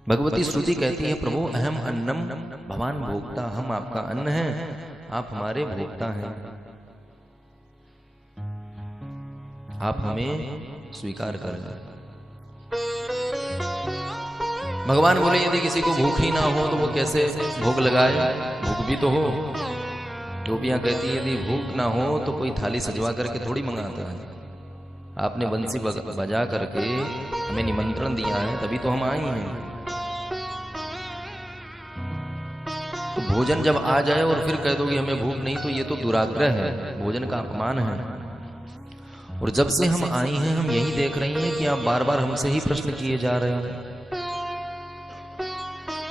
भगवती श्रुति कहती है, प्रभु अहम अन्नम भवान भोक्ता, हम आपका अन्न हैं, आप हमारे भोक्ता हैं, आप हमें स्वीकार करें। भगवान बोले यदि किसी को भूख ही ना हो तो वो कैसे भोग लगाए, भूख भी तो हो। गोपियां कहती है यदि भूख ना हो तो कोई थाली सजवा करके थोड़ी मंगाता है, आपने बंसी बजा करके हमें निमंत्रण दिया है तभी तो हम आए हैं। तो भोजन जब आ जाए और फिर कह दो कि हमें भूख नहीं, तो ये तो दुराग्रह है, भोजन का अपमान है। और जब से हम आए हैं हम यही देख रही हैं कि आप बार बार हमसे ही प्रश्न किए जा रहे हैं,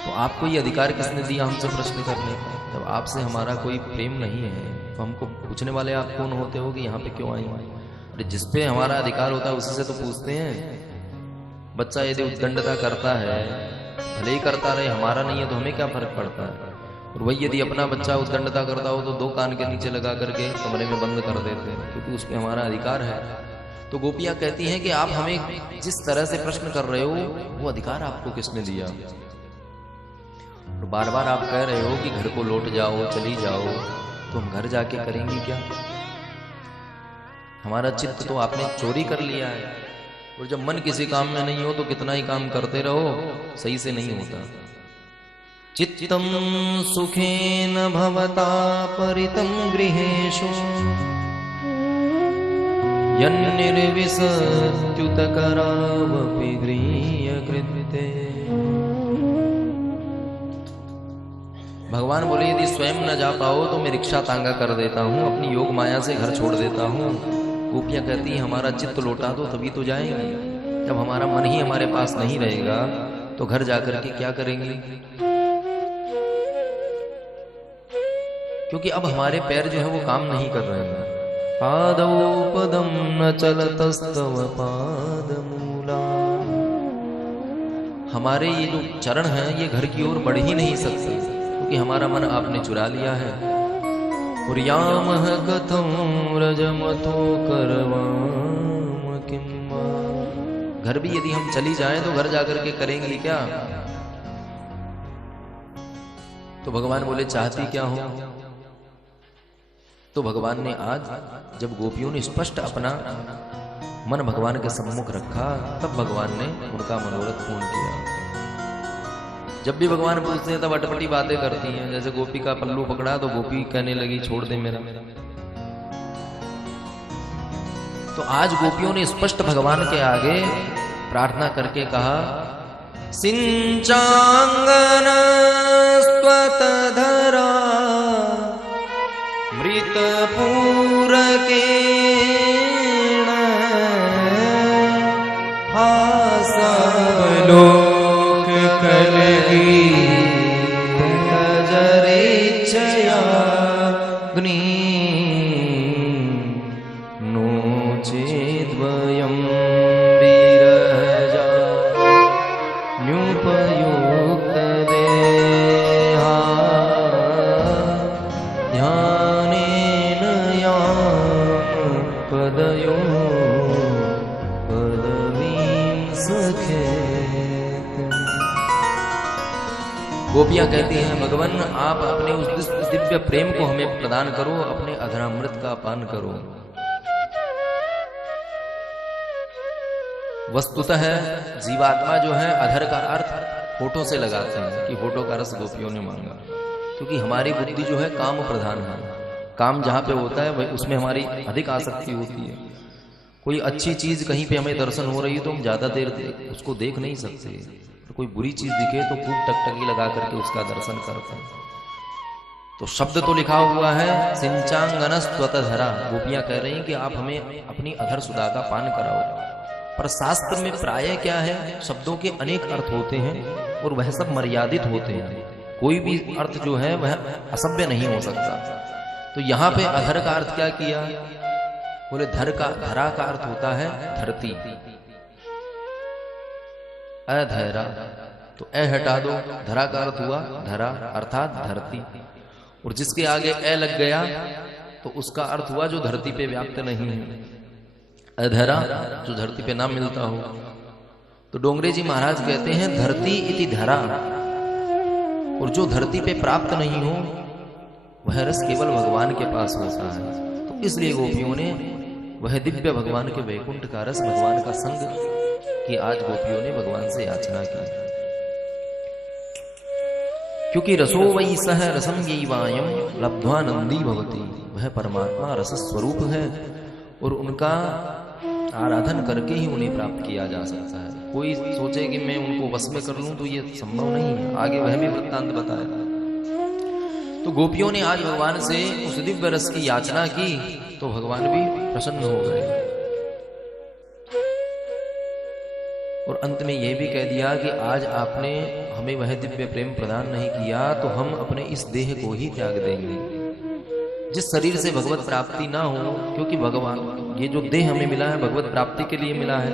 तो आपको ये अधिकार किसने दिया हमसे प्रश्न करने का? जब आपसे हमारा कोई प्रेम नहीं है तो हमको पूछने वाले आप कौन होते हो कि यहाँ पे क्यों आए? अरे जिस पे हमारा अधिकार होता है उसी से तो पूछते हैं। बच्चा यदि उद्दंडता करता है, भले ही करता रहे, हमारा नहीं है तो हमें क्या फर्क पड़ता है? और वही यदि अपना बच्चा उद्दंडता करता हो तो दो कान के नीचे लगा करके कमरे में बंद कर देते हैं, क्योंकि उस पर हमारा अधिकार है। तो गोपियां कहती हैं कि आप हमें जिस तरह से प्रश्न कर रहे हो वो अधिकार आपको किसने दिया? और बार बार आप कह रहे हो कि घर को लौट जाओ, चली जाओ, तो हम घर जाके करेंगे क्या? हमारा चित्त तो आपने चोरी कर लिया है। और जब मन किसी काम में नहीं हो तो कितना ही काम करते रहो, सही से नहीं होता। चित्तं सुखेन भवता परितं गृहेषु यन्निर्विशत्युतकरावपि गृह्यकृते। भगवान बोले यदि स्वयं न जा पाओ तो मैं रिक्शा तांगा कर देता हूँ, अपनी योग माया से घर छोड़ देता हूँ। गोपियां कहती हैं हमारा चित्त लौटा दो तभी तो जाएंगे। जब हमारा मन ही हमारे पास नहीं रहेगा तो घर जाकर के क्या करेंगे? क्योंकि अब हमारे पैर जो है वो काम नहीं कर रहे हैं। पादौ पदम न चलतस्तव पादमूला, हमारे ये जो चरण हैं ये घर की ओर बढ़ ही नहीं सकते, क्योंकि हमारा मन आपने चुरा लिया है। पुर्यामः कथं व्रजमतो करवाम किं वा, घर भी यदि हम चली जाएं तो घर जाकर के करेंगे क्या? तो भगवान बोले चाहती क्या हो? तो भगवान ने आज जब गोपियों ने स्पष्ट अपना मन भगवान के सम्मुख रखा, तब भगवान ने उनका मनोरथ पूर्ण किया। जब भी भगवान पूछते हैं तब अटपटी बातें करती हैं, जैसे गोपी का पल्लू पकड़ा तो गोपी कहने लगी छोड़ दे मेरा। तो आज गोपियों ने स्पष्ट भगवान के आगे प्रार्थना करके कहा, सिंचांगन स्वतधरा मृत पूरकेण लोक कलगी तजरेच्छयाग्नि नो चेद्वयं विरजा न्युपयुक्त देहा ध्यानेन याम पदयो गोपियां कहती हैं, भगवान आप अपने उस दिव्य प्रेम को हमें प्रदान करो, अपने अधरामृत का पान करो। वस्तुतः जीवात्मा जो है अधर का अर्थ होठों से लगाते हैं कि होठों का रस गोपियों ने मांगा, क्योंकि हमारी बुद्धि जो है काम प्रधान है। काम जहां पे होता है वह उसमें हमारी अधिक आसक्ति होती है। कोई अच्छी चीज कहीं पे हमें दर्शन हो रही है तो हम ज्यादा देर उसको देख नहीं सकते, कोई बुरी चीज दिखे तो खूब टकटकी लगा करके उसका दर्शन करते हैं। तो शब्द तो लिखा हुआ है सिंचांगन स्वतधरा, गोपियां कह रही हैं कि आप हमें अपनी अधर सुधा का पान कराओ। पर शास्त्र में प्राय क्या है, शब्दों के अनेक अर्थ होते हैं और वह सब मर्यादित होते हैं, कोई भी अर्थ जो है वह असभ्य नहीं हो सकता। तो यहाँ पे अधर का अर्थ क्या किया? बोले धरा का अर्थ होता है धरती, अधरा, तो ए हटा दो, धरा का अर्थ हुआ धरा अर्थात धरती, और जिसके आगे ए लग गया तो उसका अर्थ हुआ जो धरती पे व्याप्त नहीं है। अधरा जो धरती पे ना मिलता हो। तो डोंगरे जी महाराज कहते हैं धरती इति धरा, और जो धरती पे प्राप्त नहीं हो वह रस केवल भगवान के पास होता है। तो इसलिए गोपियों ने वह दिव्य भगवान के वैकुंठ का रस, भगवान का संग कि आज गोपियों ने भगवान से याचना की। क्योंकि रसो वही सह रसम यैवायम लब्ध्वा नंदी भवति, वह परमात्मा रस स्वरूप है और उनका आराधन करके ही उन्हें प्राप्त किया जा सकता है। कोई सोचे कि मैं उनको वश में कर लूं तो ये संभव नहीं है। आगे वह भी वृत्तांत बताया। तो गोपियों ने आज भगवान से उस दिव्य रस की याचना की तो भगवान भी प्रसन्न हो गए और अंत में यह भी कह दिया कि आज आपने हमें वह दिव्य प्रेम प्रदान नहीं किया तो हम अपने इस देह को ही त्याग देंगे, जिस शरीर से भगवत प्राप्ति ना हो। क्योंकि भगवान ये जो देह हमें मिला है भगवत प्राप्ति के लिए मिला है,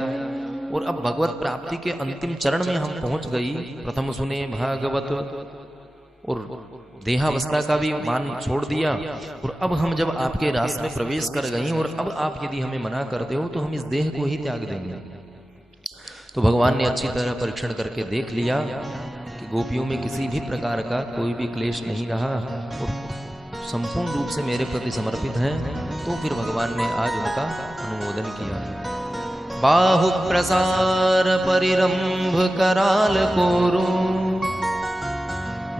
और अब भगवत प्राप्ति के अंतिम चरण में हम पहुंच गई। प्रथम सुने भागवत और देहावस्था का भी मान छोड़ दिया, और अब हम जब आपके रास में प्रवेश कर गई और अब आप यदि हमें मना करते हो तो हम इस देह को ही त्याग देंगे। तो भगवान ने अच्छी तरह परीक्षण करके देख लिया कि गोपियों में किसी भी प्रकार का कोई भी क्लेश नहीं रहा और संपूर्ण रूप से मेरे प्रति समर्पित हैं। तो फिर भगवान ने आज उनका अनुमोदन किया। बाहु प्रसार परिरंभ कराल कोरो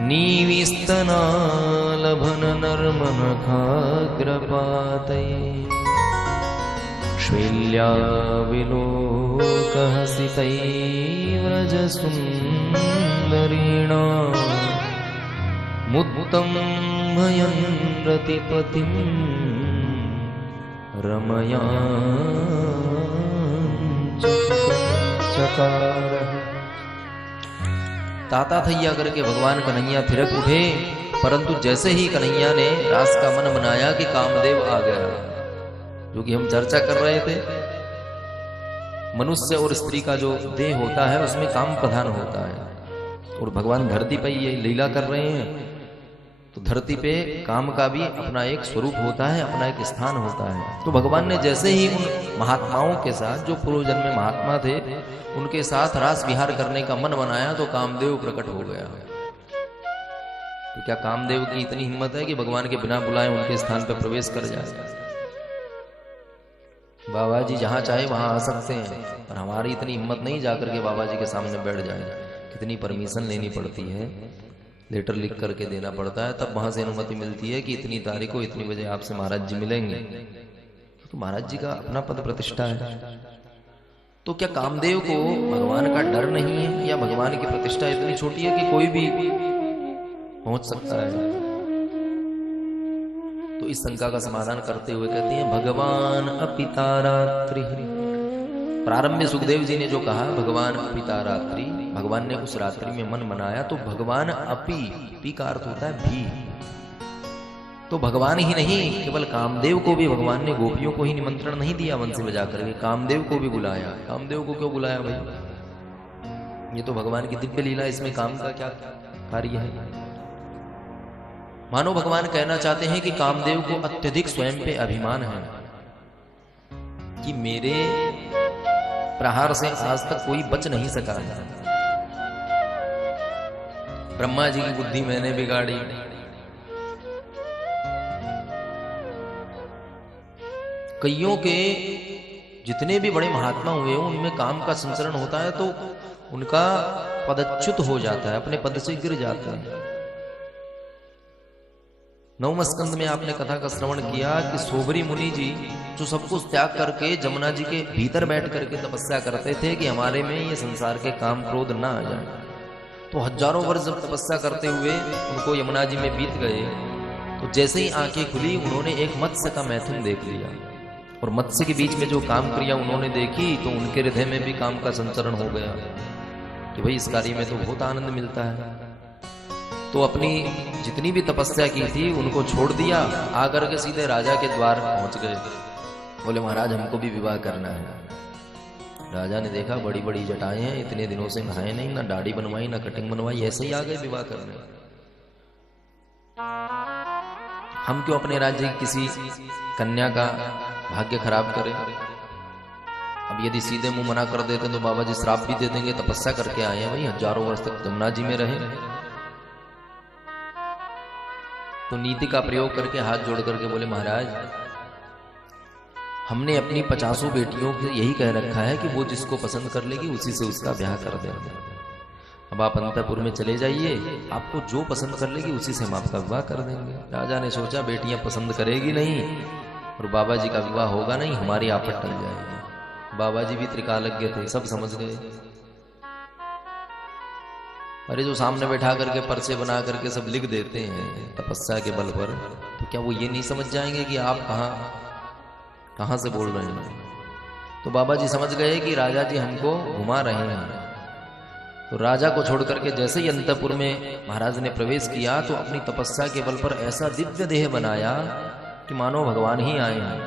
नीविस्तनालभन नर्मन खाग्रपातै श्वेल्या विलोकहसितैव्रजसुन्दरीणा मुत्तं भयं रतिपतिं रमया चकार। ताता थैया करके भगवान कन्हैया थिरक उठे, परंतु जैसे ही कन्हैया ने रास का मन बनाया कि कामदेव आ गया, जो कि हम चर्चा कर रहे थे, मनुष्य और स्त्री का जो देह होता है उसमें काम प्रधान होता है, और भगवान धरती पर ये लीला कर रहे हैं, तो धरती पे काम का भी अपना एक स्वरूप होता है, अपना एक स्थान होता है। तो भगवान ने जैसे ही उन महात्माओं के साथ, जो पूर्व जन्म में महात्मा थे, उनके साथ रास विहार करने का मन बनाया, तो कामदेव प्रकट हो गया। तो क्या कामदेव की इतनी हिम्मत है कि भगवान के बिना बुलाए उनके स्थान पर प्रवेश कर जाए? बाबा जी जहां चाहे वहां आ सकते हैं, पर हमारी इतनी हिम्मत नहीं जाकर के बाबा जी के सामने बैठ जाए। कितनी परमिशन लेनी पड़ती है, लेटर लिख करके देना पड़ता है, तब वहां से अनुमति मिलती है कि इतनी तारीख को इतनी बजे आपसे महाराज जी मिलेंगे। तो महाराज जी का अपना पद प्रतिष्ठा है। तो क्या कामदेव को भगवान का डर नहीं है, या भगवान की प्रतिष्ठा इतनी छोटी है कि कोई भी पहुंच सकता है? तो इस शंका का समाधान करते हुए कहते हैं, भगवान अपितारात्रि। प्रारंभ में सुखदेव जी ने जो कहा भगवान अपितारात्रि, भगवान ने उस रात्रि में मन बनाया, तो भगवान अपी का अर्थ होता है भी। तो भगवान ही नहीं, केवल कामदेव को भी भगवान ने, गोपियों को ही निमंत्रण नहीं दिया बंसी बजा करके, कामदेव को भी बुलाया। कामदेव को क्यों बुलाया भाई? ये तो भगवान की दिव्य लीला, इसमें काम का क्या कार्य है? मानो भगवान कहना चाहते हैं कि कामदेव को अत्यधिक स्वयं पे अभिमान है कि मेरे प्रहार से आज तक कोई बच नहीं सका। ब्रह्मा जी की बुद्धि मैंने बिगाड़ी, कईयों के जितने भी बड़े महात्मा हुए उनमें काम का संचरण होता है, तो उनका पदच्युत हो जाता है, अपने पद से गिर जाता है। नवम स्कंद में आपने कथा का श्रवण किया कि सोबरी मुनि जी जो सब कुछ त्याग करके जमुना जी के भीतर बैठ करके तपस्या करते थे कि हमारे में ये संसार के काम क्रोध ना आ जाए, तो हजारों वर्ष जब तपस्या करते हुए उनको यमुना जी में बीत गए, तो जैसे ही आंखें खुली उन्होंने एक मत्स्य का मैथुन देख लिया, और मत्स्य के बीच में जो काम क्रिया उन्होंने देखी, तो उनके हृदय में भी काम का संचरण हो गया कि भाई इस कार्य में तो बहुत आनंद मिलता है। तो अपनी जितनी भी तपस्या की थी उनको छोड़ दिया, आकर के सीधे राजा के द्वार पहुंच गए। बोले महाराज हमको भी विवाह करना है। राजा ने देखा बड़ी बड़ी जटाएं हैं, इतने दिनों से नहाए नहीं, ना दाढ़ी बनवाई ना कटिंग बनवाई, ऐसे ही आ गए विवाह करने। हम क्यों अपने राज्य की किसी कन्या का भाग्य खराब करें? अब यदि सीधे मुंह मना कर देते तो बाबा जी श्राप भी दे देंगे। तपस्या करके आए हैं भाई, हजारों वर्ष तक जमुना जी में रहे। तो नीति का प्रयोग करके हाथ जोड़ करके बोले महाराज हमने अपनी 50 बेटियों को यही कह रखा है कि वो जिसको पसंद कर लेगी उसी से उसका ब्याह कर देंगे। अब आप अंतःपुर में चले जाइए, आपको जो पसंद कर लेगी उसी से हम आपका विवाह कर देंगे। राजा ने सोचा बेटियां पसंद करेगी नहीं और बाबा जी का विवाह होगा नहीं, हमारी आपत टल जाएगी। बाबा जी भी त्रिकालज्ञ थे, सब समझ गए। अरे जो सामने बैठा करके पर्चे बना करके सब लिख देते हैं तपस्या के बल पर, तो क्या वो ये नहीं समझ जाएंगे कि आप कहां से बोल रहे हैं? तो बाबा जी समझ गए कि राजा जी हमको घुमा रहे हैं। तो राजा को छोड़ करके जैसे ही अंतःपुर में महाराज ने प्रवेश किया, तो अपनी तपस्या के बल पर ऐसा दिव्य देह बनाया कि मानो भगवान ही आए हैं।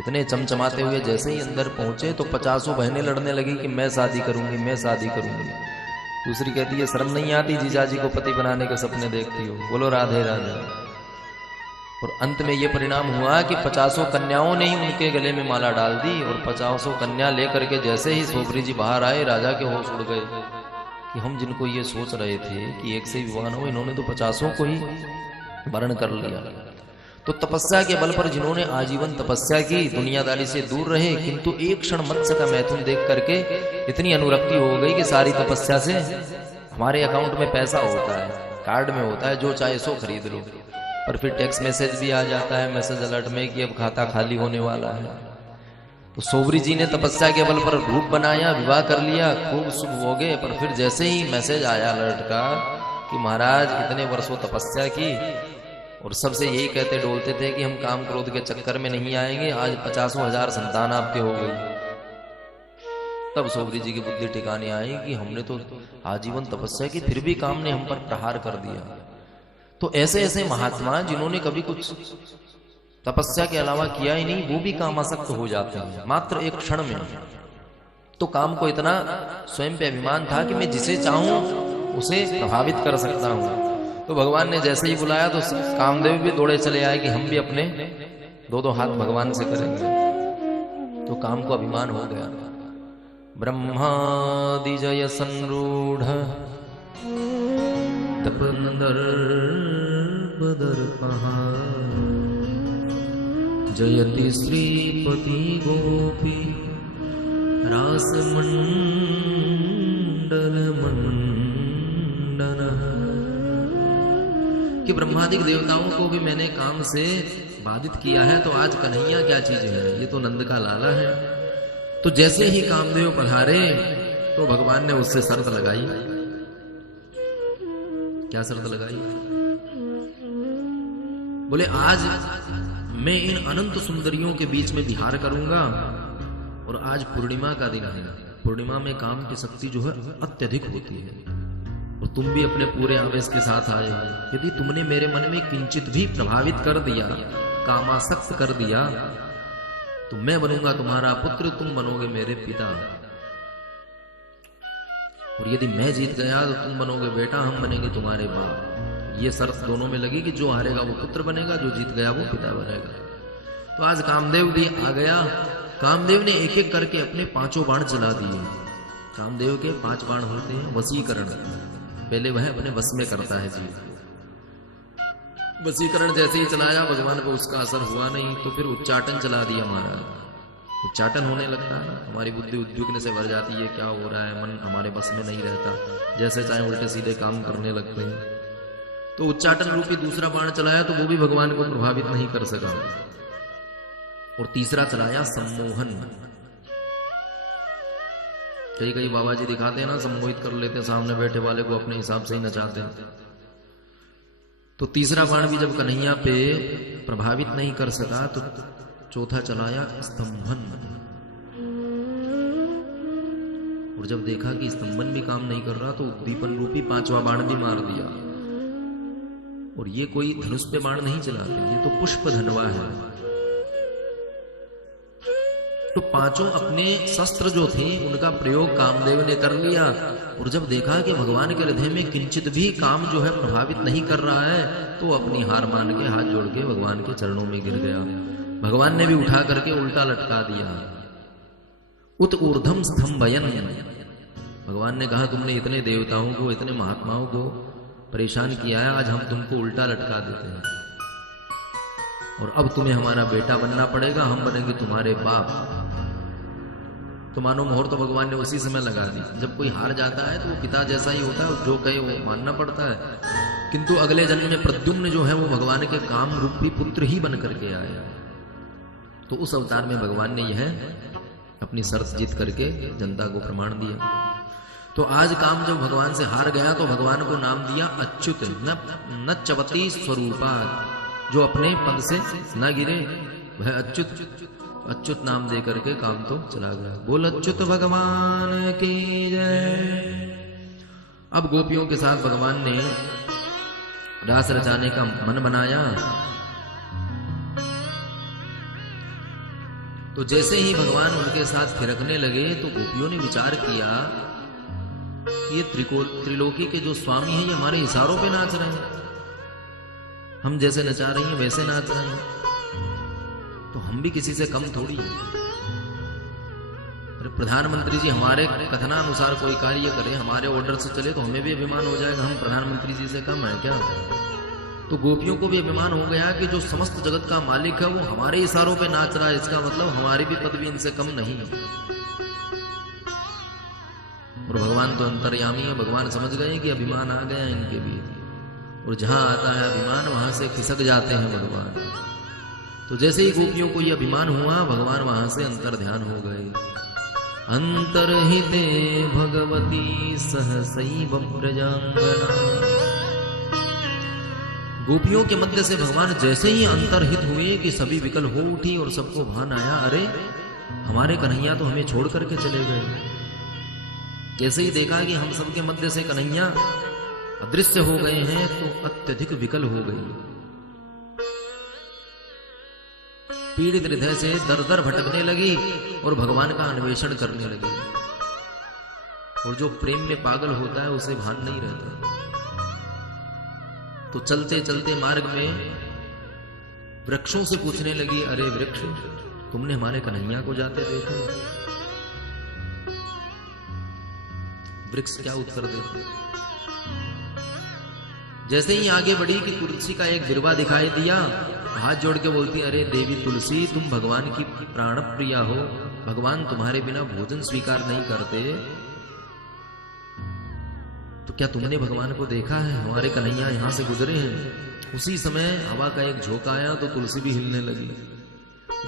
इतने चमचमाते हुए जैसे ही अंदर पहुंचे तो 50 बहनें लड़ने लगी कि मैं शादी करूंगी, मैं शादी करूंगी। दूसरी कहती है शर्म नहीं आती जीजाजी को पति बनाने के सपने देखती हो? बोलो राधे राधे। और अंत में यह परिणाम हुआ कि 50 कन्याओं ने ही उनके गले में माला डाल दी, और 50 कन्या लेकर के जैसे ही सोबरी जी बाहर आए, राजा के होश उड़ गए कि हम जिनको ये सोच रहे थे कि एक से ही विवाह हो, इन्होंने तो 50 को ही वर्ण कर लिया। तो तपस्या के बल पर जिन्होंने आजीवन तपस्या की, दुनियादारी से दूर रहे, किंतु एक क्षण मत्स्य का मैथुन देख करके इतनी अनुरक्ति हो गई कि सारी तपस्या से हमारे अकाउंट में पैसा होता है, कार्ड में होता है, जो चाहे सो खरीद लो। पर फिर टेक्स्ट मैसेज भी आ जाता है, मैसेज अलर्ट में कि अब खाता खाली होने वाला है। तो सोबरी जी ने तपस्या के बल पर रूप बनाया, विवाह कर लिया, खूब शुभ हो गए। पर फिर जैसे ही मैसेज आया अलर्ट का कि महाराज इतने वर्षों तपस्या की और सबसे यही कहते डोलते थे कि हम काम क्रोध के चक्कर में नहीं आएंगे, आज 50,000 संतान आपके हो गई। तब सोबरी जी की बुद्धि ठिकाने आई कि हमने तो आजीवन तपस्या की, फिर भी काम ने हम पर प्रहार कर दिया। तो ऐसे ऐसे महात्मा जिन्होंने कभी कुछ तपस्या के अलावा किया ही नहीं, वो भी कामासक्त हो जाते हैं मात्र एक क्षण में। तो काम को इतना स्वयं पे अभिमान था कि मैं जिसे चाहूं उसे प्रभावित कर सकता हूं। तो भगवान ने जैसे ही बुलाया तो कामदेव भी दौड़े चले आए कि हम भी अपने दो हाथ भगवान से करेंगे। तो काम को अभिमान हो गया। ब्रह्मादिजय संरूढ़ तपंदर जयति श्रीपति गोपी रास मंडल मंडन। कि ब्रह्मादिक देवताओं को भी मैंने काम से बाधित किया है, तो आज कन्हैया क्या चीज है, ये तो नंद का लाला है। तो जैसे ही कामदेव पधारे तो भगवान ने उससे शर्त लगाई। क्या शर्त लगाई? बोले आज मैं इन अनंत सुंदरियों के बीच में विहार करूंगा, और आज पूर्णिमा का दिन है। पूर्णिमा में काम की शक्ति जो है अत्यधिक होती है, और तुम भी अपने पूरे आवेश के साथ आए हो। यदि तुमने मेरे मन में किंचित भी प्रभावित कर दिया, कामासक्त कर दिया, तो मैं बनूंगा तुम्हारा पुत्र, तुम बनोगे मेरे पिता। और यदि मैं जीत गया तो तुम बनोगे बेटा, हम बनेंगे तुम्हारे बाप। ये शर्त दोनों में लगी कि जो हारेगा वो पुत्र बनेगा, जो जीत गया वो पिता बनेगा। तो आज कामदेव भी आ गया। कामदेव ने एक एक करके अपने 5 बाण चला दिए। कामदेव के 5 बाण होते हैं वशीकरण। पहले वह अपने वश में करता है जीव को। वशीकरण जैसे ही चलाया, भगवान को उसका असर हुआ नहीं, तो फिर उच्चाटन चला दिया महाराज। उच्चाटन होने लगता है, हमारी बुद्धि उद्युक्न से भर जाती है, क्या हो रहा है, मन हमारे बस में नहीं रहता, जैसे चाहे उल्टे सीधे काम करने लगते हैं। तो उच्चाटन रूपी दूसरा बाण चलाया, तो वो भी भगवान को प्रभावित नहीं कर सका। और तीसरा चलाया सम्मोहन। कई कई बाबा जी दिखाते हैं ना, सम्मोहित कर लेते हैं सामने बैठे वाले को, अपने हिसाब से ही नचाते हैं। तो तीसरा बाण भी जब कन्हैया पे प्रभावित नहीं कर सका, तो चौथा चलाया स्तंभन। और जब देखा कि स्तंभन भी काम नहीं कर रहा, तो उद्दीपन रूपी 5वां बाण भी मार दिया। और ये कोई धनुष पे बाण नहीं चलाते, ये तो पुष्प धनवा है। तो 5 अपने शस्त्र जो थे उनका प्रयोग कामदेव ने कर लिया। और जब देखा कि भगवान के हृदय में किंचित भी काम जो है प्रभावित नहीं कर रहा है, तो अपनी हार मान के हाथ जोड़ के भगवान के चरणों में गिर गया। भगवान ने भी उठा करके उल्टा लटका दिया। उत ऊर्ध्वम स्तंभयन। भगवान ने कहा, तुमने इतने देवताओं को, इतने महात्माओं को परेशान किया है, आज हम तुमको उल्टा लटका देते हैं, और अब तुम्हें हमारा बेटा बनना पड़ेगा, हम बनेंगे तुम्हारे बाप। तो मानो मोहर तो भगवान ने उसी समय लगा दी। जब कोई हार जाता है तो वो पिता जैसा ही होता है, जो कहे वो मानना पड़ता है। किंतु अगले जन्म में प्रद्युम्न जो है वो भगवान के काम रूपी पुत्र ही बन करके आया। तो उस अवतार में भगवान ने यह अपनी शर्त जीत करके जनता को प्रमाण दिया। तो आज काम जब भगवान से हार गया, तो भगवान को नाम दिया अच्युत न चवती स्वरूपा। जो अपने पद से न गिरे वह अच्युत। अच्युत नाम दे करके काम तो चला गया। बोल अच्युत भगवान की जय। अब गोपियों के साथ भगवान ने रास रचाने का मन बनाया। तो जैसे ही भगवान उनके साथ थिरकने लगे, तो गोपियों ने विचार किया, ये त्रिलोकी के जो स्वामी हैं, ये हमारे इशारों पे नाच रहे हैं। हम जैसे नचा रही हैं वैसे नाच रहे हैं, तो हम भी किसी से कम थोड़ी हैं। अरे प्रधानमंत्री जी हमारे कथनानुसार कोई कार्य करे, हमारे ऑर्डर से चले, तो हमें भी अभिमान हो जाएगा, हम प्रधानमंत्री जी से कम है क्या? तो गोपियों को भी अभिमान हो गया कि जो समस्त जगत का मालिक है वो हमारे इशारों पे नाच रहा है, इसका मतलब हमारी भी पदवी इनसे कम नहीं है। और भगवान तो अंतर्यामी है, भगवान समझ गए कि अभिमान आ गया इनके भी, और जहां आता है अभिमान वहां से खिसक जाते हैं भगवान। तो जैसे ही गोपियों को यह अभिमान हुआ, भगवान वहां से अंतर ध्यान हो गए। अंतर्हिते भगवती सहसैव प्रजांगना। गोपियों के मध्य से भगवान जैसे ही अंतर्हित हुए कि सभी विकल हो उठी और सबको भान आया, अरे हमारे कन्हैया तो हमें छोड़ करके चले गए। जैसे ही देखा कि हम सबके मध्य से कन्हैया अदृश्य हो गए हैं तो अत्यधिक विकल हो गई। पीड़ित हृदय से दर दर भटकने लगी और भगवान का अन्वेषण करने लगी। और जो प्रेम में पागल होता है उसे भान नहीं रहता। तो चलते चलते मार्ग में वृक्षों से पूछने लगी, अरे वृक्ष, तुमने हमारे कन्हैया को जाते देखा? वृक्ष क्या उत्तर देते? जैसे ही आगे बढ़ी कि तुलसी का एक बिरवा दिखाई दिया, हाथ जोड़ के बोलती, अरे देवी तुलसी, तुम भगवान की प्राण प्रिया हो, भगवान तुम्हारे बिना भोजन स्वीकार नहीं करते, तो क्या तुमने भगवान को देखा है? हमारे कन्हैया यहां से गुजरे हैं। उसी समय हवा का एक झोंका आया तो तुलसी भी हिलने लगी।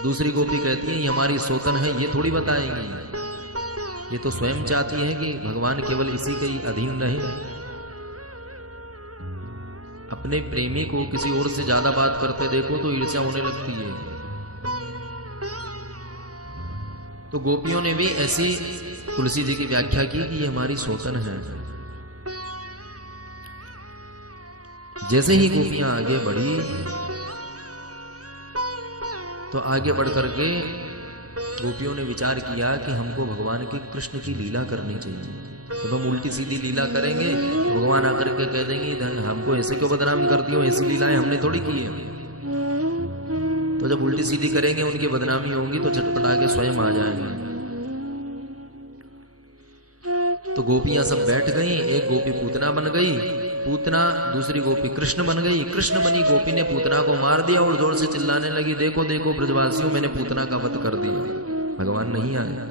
दूसरी गोपी कहती है, ये हमारी सोतन है, ये थोड़ी बताएंगी, ये तो स्वयं चाहती है कि भगवान केवल इसी के ही अधीन रहे। अपने प्रेमी को किसी और से ज्यादा बात करते देखो तो ईर्ष्या होने लगती है। तो गोपियों ने भी ऐसी तुलसी जी की व्याख्या की कि ये हमारी सोतन है। जैसे ही गोपियां आगे बढ़ी तो आगे बढ़ करके गोपियों ने विचार किया कि हमको भगवान की कृष्ण की लीला करनी चाहिए। जब हम उल्टी सीधी लीला करेंगे तो भगवान आकर के कह देंगे, हमको ऐसे क्यों बदनाम करती हो, ऐसी लीलाएं हमने थोड़ी की है। तो जब उल्टी सीधी करेंगे उनकी बदनामी होगी तो झटपटा के स्वयं आ जाएंगे। तो गोपियां सब बैठ गई। एक गोपी पूतना बन गई, पूतना दूसरी गोपी कृष्ण बन गई। कृष्ण बनी गोपी ने पूतना को मार दिया और जोर से चिल्लाने लगी, देखो देखो ब्रजवासियों, मैंने पूतना का वध कर दिया, भगवान नहीं आया।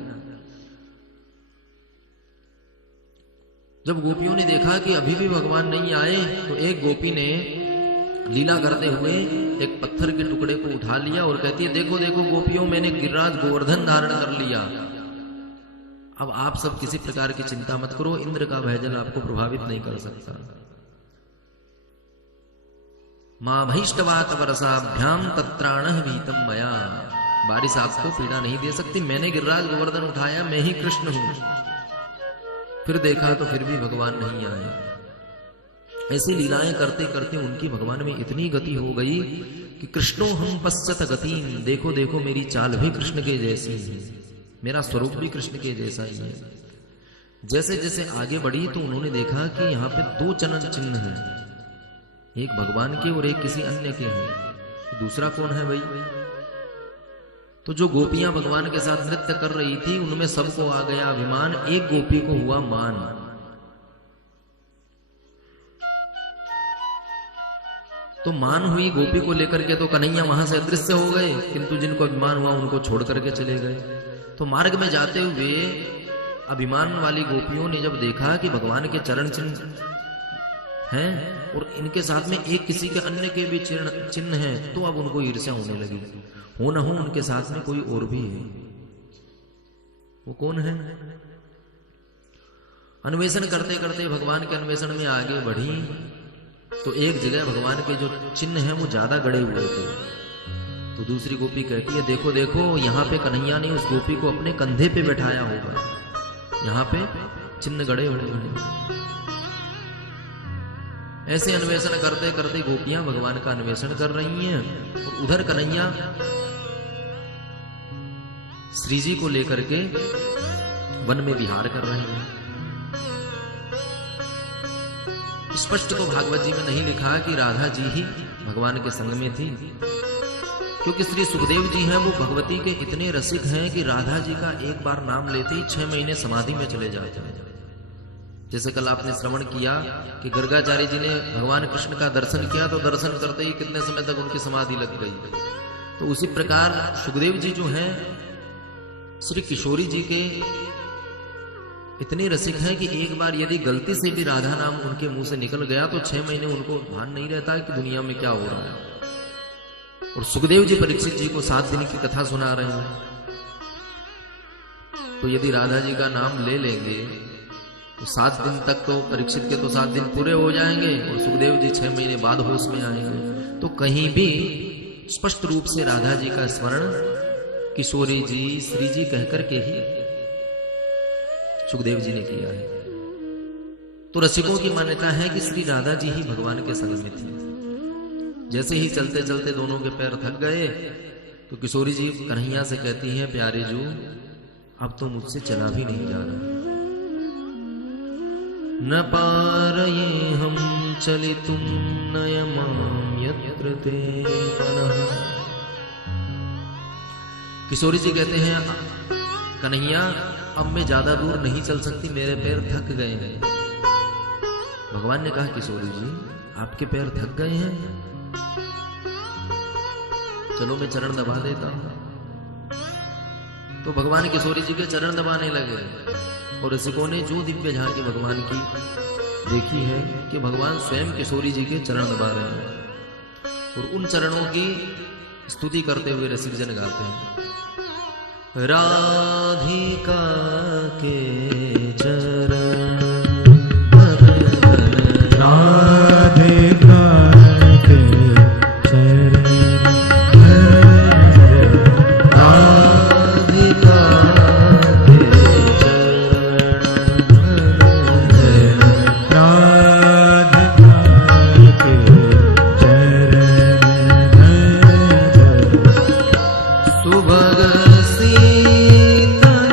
जब गोपियों ने देखा कि अभी भी भगवान नहीं आए तो एक गोपी ने लीला करते हुए एक पत्थर के टुकड़े को उठा लिया और कहती है, देखो देखो गोपियों, मैंने गिरिराज गोवर्धन धारण कर लिया। अब आप सब किसी प्रकार की चिंता मत करो, इंद्र का भयजल आपको प्रभावित नहीं कर सकता। मां भैष्टवात वर्षाभ्याम तत्राणः वीतम मया, बारिश आपको पीड़ा नहीं दे सकती, मैंने गिरिराज गोवर्धन उठाया, मैं ही कृष्ण हूं। फिर देखा तो फिर भी भगवान नहीं आए। ऐसी लीलाएं करते करते उनकी भगवान में इतनी गति हो गई कि कृष्णो हम पश्यत गतिम, देखो देखो मेरी चाल भी कृष्ण के जैसी है, मेरा स्वरूप भी कृष्ण के जैसा ही है। जैसे जैसे आगे बढ़ी तो उन्होंने देखा कि यहाँ पे दो चलन चिन्ह हैं, एक भगवान के और एक किसी अन्य के हैं। दूसरा कौन है भाई? तो जो गोपियां भगवान के साथ नृत्य कर रही थी उनमें सबको आ गया अभिमान, एक गोपी को हुआ मान। तो मान हुई गोपी को लेकर के तो कन्हैया वहां से अदृश्य हो गए, किंतु जिनको अभिमान हुआ उनको छोड़ करके चले गए। तो मार्ग में जाते हुए अभिमान वाली गोपियों ने जब देखा कि भगवान के चरण चिन्ह हैं और इनके साथ में एक किसी के अन्य के भी चिन्ह हैं, तो अब उनको ईर्ष्या होने लगी। हो न हो उनके साथ में कोई और भी है, वो कौन है? अन्वेषण करते करते भगवान के अन्वेषण में आगे बढ़ी तो एक जगह भगवान के जो चिन्ह हैं वो ज्यादा गड़े हुए थे। तो दूसरी गोपी कहती है, देखो देखो, यहाँ पे कन्हैया ने उस गोपी को अपने कंधे पे बैठाया होगा, यहाँ पे चिन्ह गड़े हुए हैं। ऐसे अन्वेषण करते करते गोपियां भगवान का अन्वेषण कर रही हैं और उधर कन्हैया श्री जी को लेकर के वन में विहार कर रहे हैं। स्पष्ट तो भागवत जी में नहीं लिखा कि राधा जी ही भगवान के संग में थी, क्योंकि श्री सुखदेव जी हैं वो भगवती के इतने रसिक हैं कि राधा जी का एक बार नाम लेते ही 6 महीने समाधि में चले जाते हैं। जैसे कल आपने श्रवण किया कि गर्गाचार्य जी ने भगवान कृष्ण का दर्शन किया तो दर्शन करते ही कितने समय तक उनकी समाधि लग गई। तो उसी प्रकार सुखदेव जी जो हैं श्री किशोरी जी के इतने रसिक हैं कि एक बार यदि गलती से भी राधा नाम उनके मुंह से निकल गया तो 6 महीने उनको भान नहीं रहता कि दुनिया में क्या हो रहा है। और सुखदेव जी परीक्षित जी को 7 दिन की कथा सुना रहे हैं, तो यदि राधा जी का नाम ले लेंगे तो 7 दिन तक तो परीक्षित के तो 7 दिन पूरे हो जाएंगे और सुखदेव जी 6 महीने बाद होश में आएंगे। तो कहीं भी स्पष्ट रूप से राधा जी का स्मरण किशोरी जी, श्री जी कहकर के ही सुखदेव जी ने किया है। तो रसिकों की मान्यता है कि श्री राधा जी ही भगवान के संग में थी। जैसे ही चलते चलते दोनों के पैर थक गए तो किशोरी जी कन्हैया से कहती हैं, प्यारे जू अब तो मुझसे चला भी नहीं जा रहा। न पारये हम चलितुं नयमां यत्र ते मनः। किशोरी जी कहते हैं, कन्हैया अब मैं ज्यादा दूर नहीं चल सकती, मेरे पैर थक गए हैं। भगवान ने कहा, किशोरी जी आपके पैर थक गए हैं, चलो मैं चरण दबा देता हूं। तो भगवान किशोरी जी के चरण दबाने लगे और रसिकों ने जो दिव्य झांकी भगवान की देखी है कि भगवान स्वयं किशोरी जी के चरण दबा रहे हैं और उन चरणों की स्तुति करते हुए रसिक जन गाते हैं, राधिका के चरण राधिका के चरण राधिका के चरण सुभग सीतल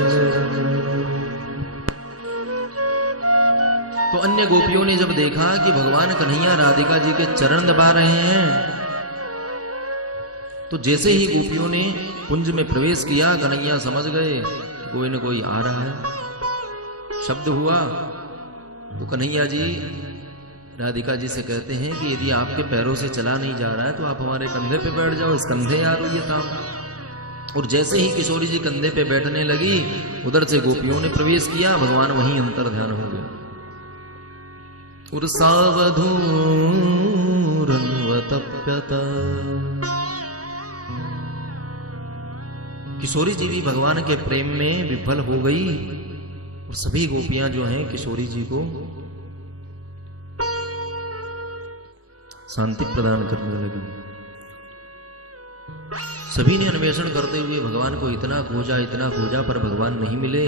चरण। तो अन्य गोपियों ने जब देखा कि भगवान कन्हैया राधिका जी के चरण दबा रहे हैं, तो जैसे ही गोपियों ने कुंज में प्रवेश किया, कन्हैया समझ गए कोई न कोई आ रहा है। शब्द हुआ तो कन्हैया जी राधिका जी से कहते हैं कि यदि आपके पैरों से चला नहीं जा रहा है तो आप हमारे कंधे पे बैठ जाओ, इस कंधे आ रही है ताप। और जैसे ही किशोरी जी कंधे पे बैठने लगी, उधर से गोपियों ने प्रवेश किया, भगवान वहीं अंतर ध्यान हो गए। और सावधूरन्वतप्यत, किशोरी जी भी भगवान के प्रेम में विफल हो गई और सभी गोपियां जो हैं किशोरी जी को शांति प्रदान करने लगी। सभी ने अन्वेषण करते हुए भगवान को इतना खोजा पर भगवान नहीं मिले।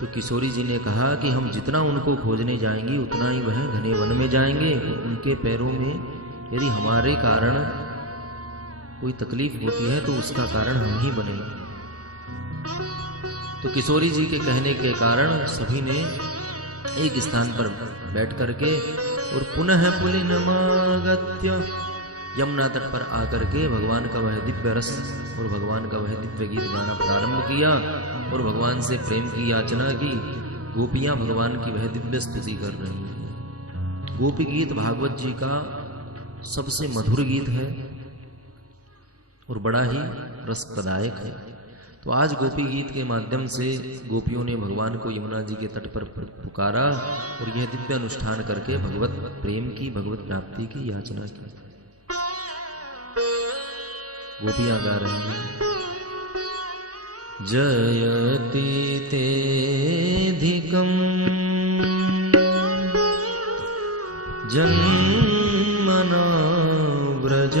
तो किशोरी जी ने कहा कि हम जितना उनको खोजने जाएंगे उतना ही वह घने वन में जाएंगे। उनके पैरों में यदि हमारे कारण कोई तकलीफ होती है तो उसका कारण हम ही बनेंगे। तो किशोरी जी के कहने के कारण सभी ने एक स्थान पर बैठ करके और पुनः पुलिनमागत्य, यमुना तट पर आकर के भगवान का वह दिव्य रस और भगवान का वह दिव्य गीत गाना प्रारंभ किया और भगवान से प्रेम की याचना की। गोपियां भगवान की वह दिव्य स्तुति कर रही हैं। गोपी गीत भागवत जी का सबसे मधुर गीत है और बड़ा ही रसप्रदायक है। तो आज गोपी गीत के माध्यम से गोपियों ने भगवान को यमुना जी के तट पर पुकारा और यह दिव्य अनुष्ठान करके भगवत प्रेम की, भगवत प्राप्ति की याचना की। गोपियां गा रही हैं, जयति तेधिकम् जन्मना व्रज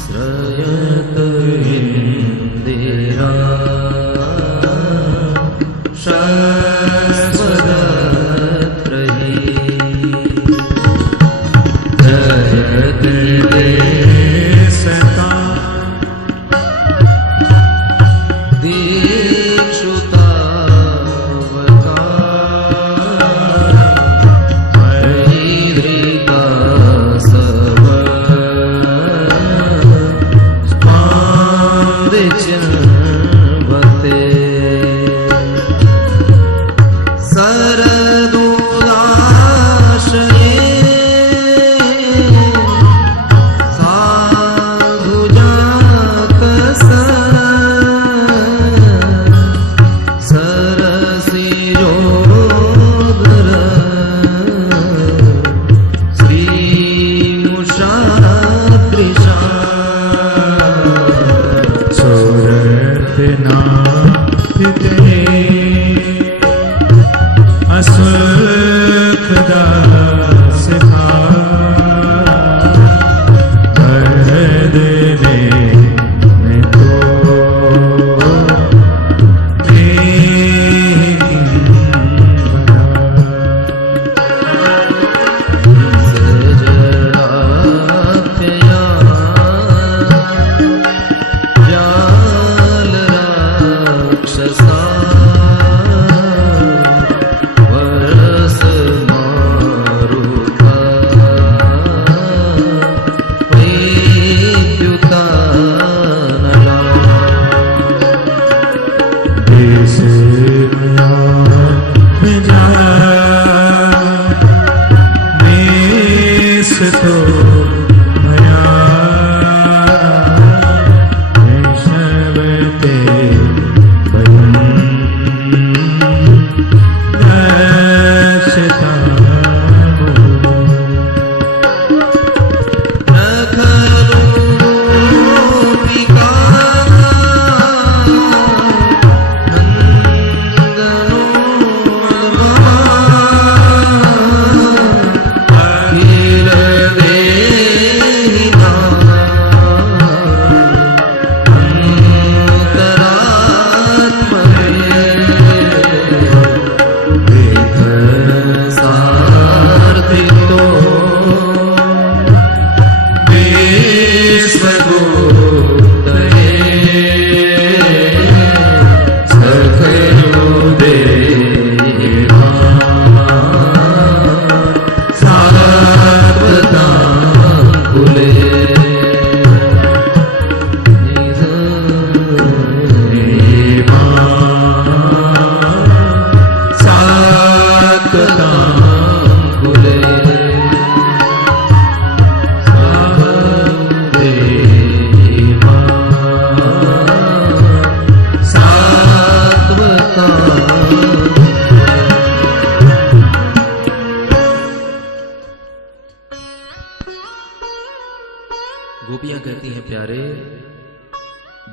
श्रयत इंदिरा शाश्वत रही। जयति सता दे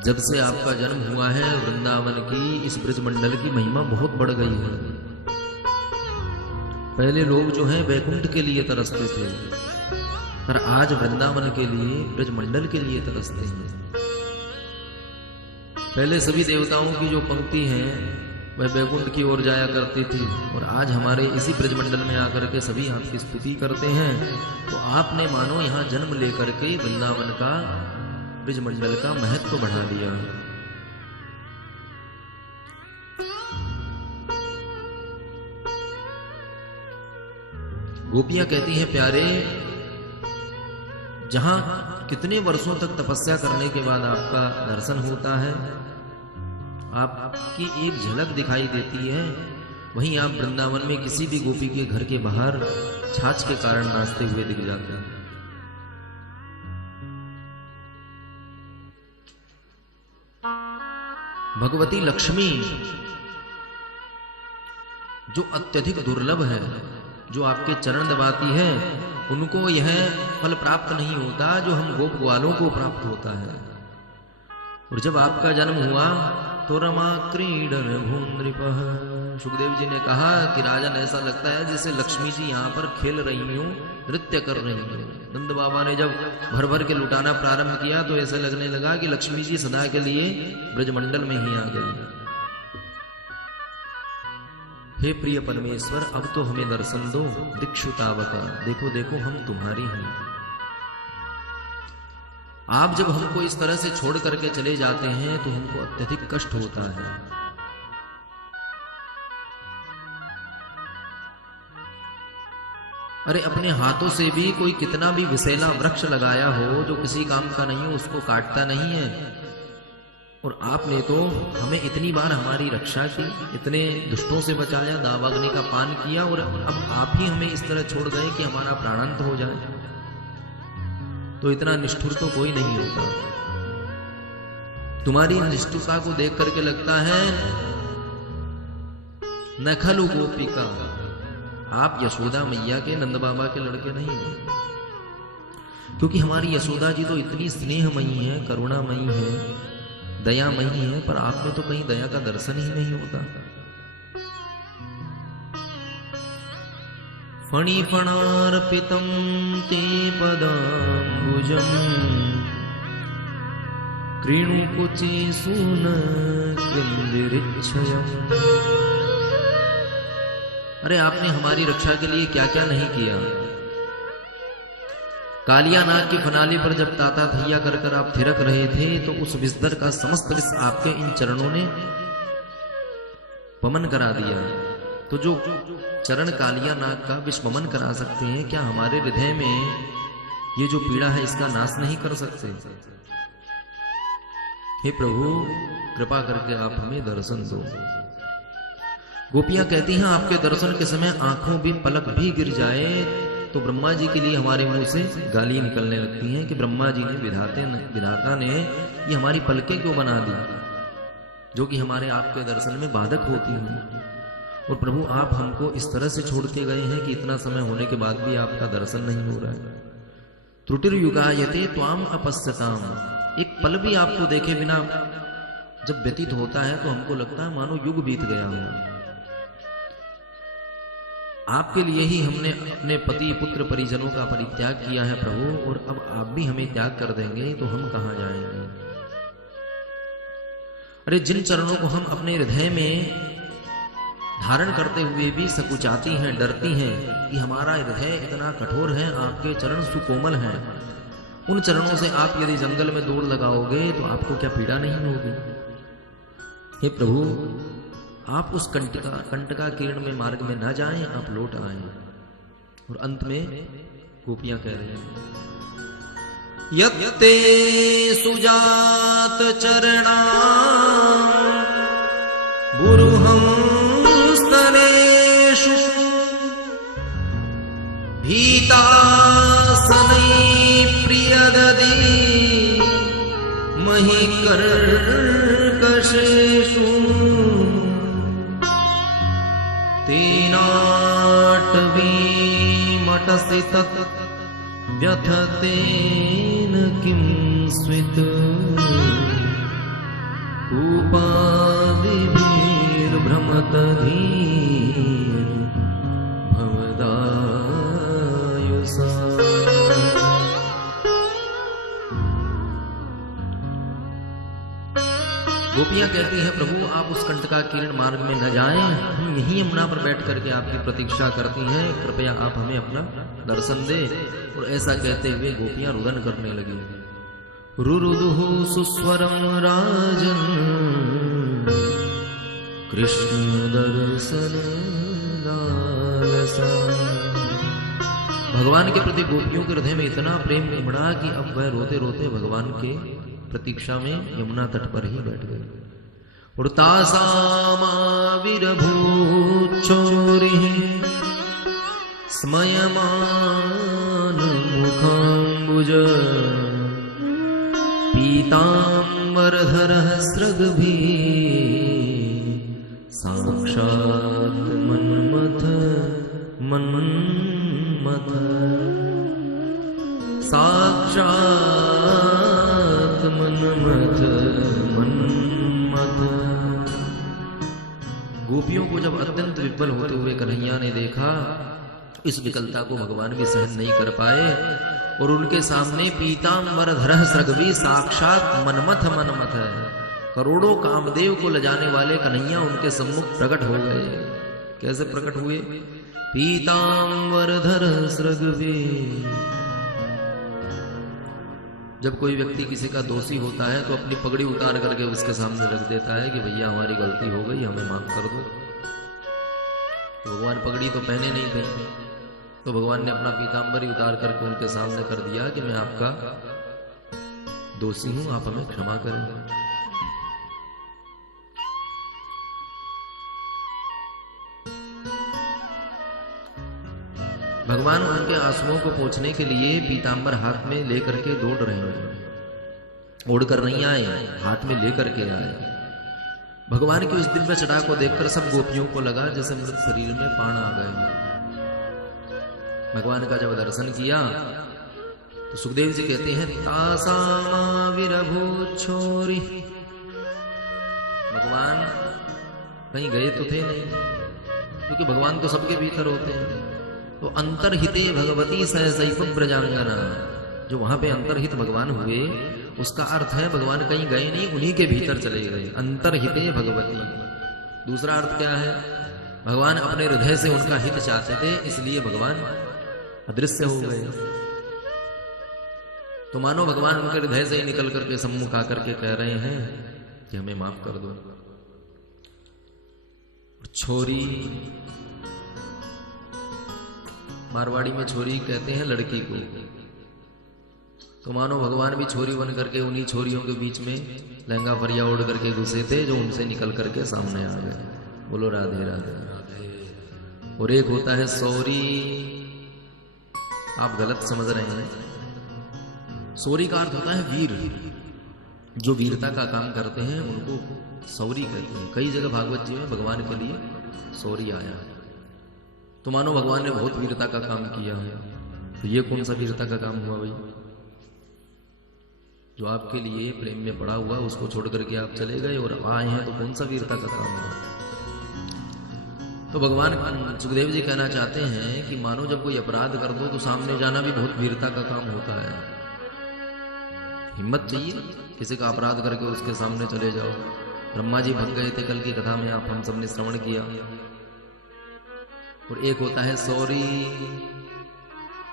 जब से आपका जन्म हुआ है वृंदावन की इस ब्रजमंडल की महिमा बहुत बढ़ गई है। पहले लोग जो हैं वैकुंठ के लिए तरसते थे, पर आज वृंदावन के लिए, ब्रजमंडल के लिए तरसते हैं। पहले सभी देवताओं की जो पंक्ति है वह वैकुंठ की ओर जाया करती थी, और आज हमारे इसी ब्रजमंडल में आकर के सभी आपकी स्तुति करते हैं। तो आपने मानो यहाँ जन्म लेकर के वृंदावन का, ब्रजमंडल का महत्व बढ़ा दिया। गोपियां कहती हैं, प्यारे, जहां कितने वर्षों तक तपस्या करने के बाद आपका दर्शन होता है, आपकी एक झलक दिखाई देती है, वहीं आप वृंदावन में किसी भी गोपी के घर के बाहर छाछ के कारण नाचते हुए दिख जाते हैं। भगवती लक्ष्मी जो अत्यधिक दुर्लभ है, जो आपके चरण दबाती है, उनको यह फल प्राप्त नहीं होता जो हम गोप ग्वालों को प्राप्त होता है। और जब आपका जन्म हुआ तो रमा क्रीडन भूनृपः, सुखदेव जी ने कहा कि राजन ऐसा लगता है जैसे लक्ष्मी जी यहाँ पर खेल रही हूँ, नृत्य कर रही हूँ। नंद बाबा ने जब भर भर के लुटाना प्रारंभ किया तो ऐसा लगने लगा कि लक्ष्मी जी सदा के लिए ब्रजमंडल में ही आ गई। हे प्रिय परमेश्वर, अब तो हमें दर्शन दो, दीक्षुतावका, देखो देखो हम तुम्हारी हैं। आप जब हमको इस तरह से छोड़ करके चले जाते हैं तो हमको अत्यधिक कष्ट होता है। अरे अपने हाथों से भी कोई कितना भी विषैला वृक्ष लगाया हो जो किसी काम का नहीं हो, उसको काटता नहीं है। और आपने तो हमें इतनी बार हमारी रक्षा की, इतने दुष्टों से बचाया, दावाग्नि का पान किया, और अब आप ही हमें इस तरह छोड़ गए कि हमारा प्राणांत हो जाए। तो इतना निष्ठुर तो कोई नहीं होता। तुम्हारी निष्ठुरता को देख करके लगता है न खलु गोपिका, आप यशोदा मैया के, नंद बाबा के लड़के नहीं हैं। क्योंकि हमारी यशोदा जी तो इतनी स्नेहमयी है, करुणामयी है, दयामयी है, पर आप में तो कहीं दया का दर्शन ही नहीं होता। फणिफणार्पितं ते पदाम्बुजम् कृणुकुचे सून कृन्दिरिच्छयम्। अरे आपने हमारी रक्षा के लिए क्या क्या नहीं किया। कालिया नाग की फनाली पर जब ताता थैया कर कर आप थिरक रहे थे तो उस विस्तर का समस्त विष आपके इन चरणों ने पमन करा दिया। तो जो चरण कालिया नाग का विषमन करा सकते हैं, क्या हमारे हृदय में ये जो पीड़ा है इसका नाश नहीं कर सकते? हे प्रभु, कृपा करके आप हमें दर्शन दो। गोपियां कहती हैं, आपके दर्शन के समय आंखों भी पलक भी गिर जाए तो ब्रह्मा जी के लिए हमारे मुंह से गाली निकलने लगती हैं कि ब्रह्मा जी ने, विधाता ने ये हमारी पलकें क्यों बना दी, जो कि हमारे आपके दर्शन में बाधक होती हैं। और प्रभु, आप हमको इस तरह से छोड़ के गए हैं कि इतना समय होने के बाद भी आपका दर्शन नहीं हो रहा है। त्रुटिर्युगायते त्वाम अपश्यताम, एक पल भी आपको देखे बिना जब व्यतीत होता है तो हमको लगता है मानो युग बीत गया हो। आपके लिए ही हमने अपने पति पुत्र परिजनों का परित्याग किया है प्रभु, और अब आप भी हमें त्याग कर देंगे तो हम कहां जाएंगे। अरे जिन चरणों को हम अपने हृदय में धारण करते हुए भी सकुचाती हैं, डरती हैं कि हमारा हृदय इतना कठोर है, आपके चरण सुकोमल हैं, उन चरणों से आप यदि जंगल में दौड़ लगाओगे तो आपको क्या पीड़ा नहीं होगी। हे प्रभु, आप उस कंटका किरण में मार्ग में ना जाएं, आप लौट आएं। और अंत में गोपियां कह रही हैं, यत्ते सुजात चरणा गुरुहं स्तनेषु भीतासनै प्रियददि महि कर्कशेषु तेनाटवीमटसि तत् व्यथतेन किं स्वित्। कूपादिभिर्भ्रमत धीर भवदायुषा। गोपियां कहती हैं प्रभु आप उस कंटका किरण मार्ग में न जाएं, हम यहीं यमुना पर बैठ करके आपकी प्रतीक्षा करती हैं, कृपया आप हमें अपना दर्शन दे। और ऐसा कहते हुए गोपियां रुदन करने लगी। रुरुदुहु सुस्वरम राजन कृष्ण दर्शन लालसा। भगवान के प्रति गोपियों के हृदय में इतना प्रेम उमड़ा कि अब वह रोते रोते भगवान के प्रतीक्षा में यमुना तट पर ही बैठ गए। और तासामाविरभूचोरिः स्मयमान मुखाम्बुज पीताम्बरधरः स्रग्भिः साक्षात् मन्मथ साक्षात् मन्मथ। गोपियों को जब अत्यंत विफल होते हुए कन्हैया ने देखा, इस विकलता को भगवान भी सहन नहीं कर पाए और उनके सामने पीताम्बरधरः स्रग्भिः साक्षात मन्मथ है, करोड़ों कामदेव को लजाने वाले कन्हैया उनके सम्मुख प्रकट हो गए। कैसे प्रकट हुए? पीताम्बरधरः स्रग्भिः। जब कोई व्यक्ति किसी का दोषी होता है तो अपनी पगड़ी उतार करके उसके सामने रख देता है कि भैया हमारी गलती हो गई, हमें माफ कर दो। तो भगवान पगड़ी तो पहने नहीं थे, तो भगवान ने अपना पीताम्बर ही उतार करके उनके सामने कर दिया कि मैं आपका दोषी हूं, आप हमें क्षमा करें। भगवान उनके आंसुओं को पोंछने के लिए पीताम्बर हाथ में लेकर के दौड़ रहे हैं। ओढ़कर नहीं आए, हाथ में लेकर के आए। भगवान की उस दिव्य चटा को देखकर सब गोपियों को लगा जैसे मृत शरीर में प्राण आ गए। भगवान का जब दर्शन किया तो सुखदेव जी कहते हैं तासामाविरभूचोरि। भगवान कहीं गए तो थे नहीं, क्योंकि भगवान तो सबके भीतर होते हैं। तो अंतर्हिते भगवती सहसैव ब्रजांगना, जो वहां पे अंतर्हित भगवान हुए उसका अर्थ है भगवान कहीं गए नहीं, उन्हीं के भीतर चले गए। अंतर्हिते भगवती। दूसरा अर्थ क्या है? भगवान अपने हृदय से उनका हित चाहते थे, इसलिए भगवान अदृश्य हो गए। तो मानो भगवान उनके हृदय से ही निकल करके सम्मुख आकर के कह रहे हैं कि हमें माफ कर दो। छोरी, मारवाड़ी में छोरी कहते हैं लड़की को। तो मानो भगवान भी छोरी बन करके उन्हीं छोरियों के बीच में लहंगा फरिया ओढ़ करके घुसे थे, जो उनसे निकल करके सामने आ गए। बोलो राधे राधे राधे। और एक होता है सौरी, आप गलत समझ रहे हैं। सौरी का अर्थ होता है वीर, जो वीरता का काम करते हैं उनको सौरी कहते हैं। कई जगह भागवत जी में भगवान के लिए सौरी आया है। तो मानो भगवान ने बहुत वीरता का काम किया है। तो ये कौन सा वीरता का काम हुआ भाई? जो आपके लिए प्रेम में पड़ा हुआ उसको छोड़ करके आप चले गए और आए हैं, तो कौन सा वीरता का काम हुआ? तो भगवान सुखदेव जी कहना चाहते हैं कि मानो जब कोई अपराध कर दो तो सामने जाना भी बहुत वीरता का काम होता है। हिम्मत चाहिए, किसी का अपराध करके उसके सामने चले जाओ। ब्रह्मा जी भग गए थे, कल की कथा में आप हम सबने श्रवण किया। और एक होता है सॉरी।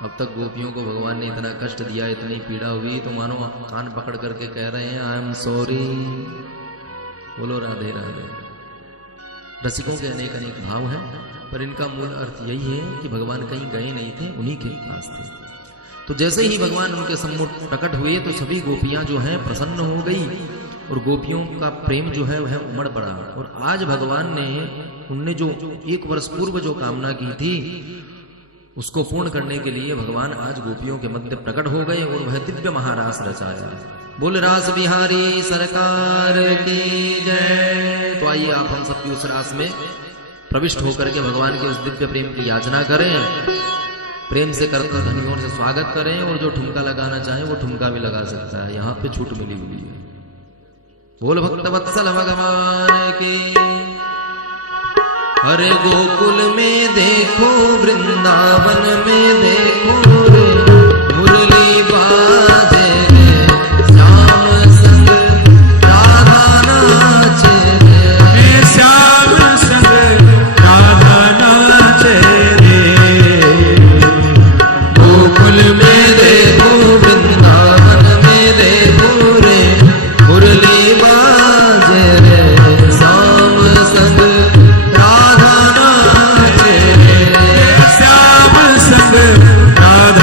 अब तक गोपियों को भगवान ने इतना कष्ट दिया, इतनी पीड़ा हुई, तो मानो कान पकड़ करके कह रहे हैं आई एम सॉरी। बोलो राधे राधे। रसिकों के अनेक अनेक भाव हैं, पर इनका मूल अर्थ यही है कि भगवान कहीं गए नहीं थे, उन्हीं के पास थे। तो जैसे ही भगवान उनके सम्मुख प्रकट हुए तो सभी गोपियां जो हैं प्रसन्न हो गई और गोपियों का प्रेम जो है वह उमड़ पड़ा। और आज भगवान ने उनने जो 1 वर्ष पूर्व जो कामना की थी उसको पूर्ण करने के लिए भगवान आज गोपियों के मध्य प्रकट हो गए और वह दिव्य महारास रचाया। बोल रास बिहारी सरकार की जय। तो आइए आप हम सबकी उस रास में प्रविष्ट होकर के भगवान के उस दिव्य प्रेम की याचना करें, प्रेम से करकर धनियों से स्वागत करें। और जो ठुमका लगाना चाहे वो ठुमका भी लगा सकता है, यहाँ पे छूट मिली हुई है। बोल भक्त वत्सल भगवान की। अरे गोकुल में देखो, वृंदावन में देखो रे, मुरली बाजे रे, श्याम संग राधा नाचे रे, श्याम संग राधा नाचे रे। गोकुल में देखो, वृंदावन में देखो रे, मुरली बाजे रे, श्याम संग राधा नाचे रे, श्याम संग राधा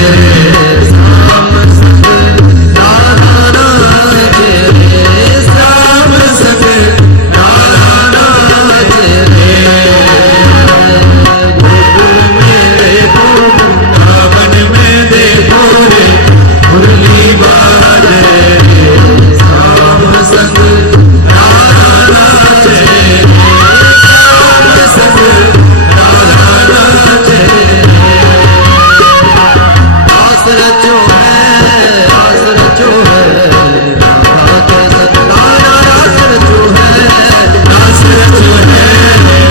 श्याम संग राधा नाचे रे, श्याम संग राधा नाचे रे। गोकुल में देखो वृंदावन में देखो रे, मुरली बाजे रे, श्याम संग राधा नाचे रे, श्याम संग राधा नाचे रे। रास रचो है, रास रचो है, राधा के संताना रास रचो है, रास रचो है,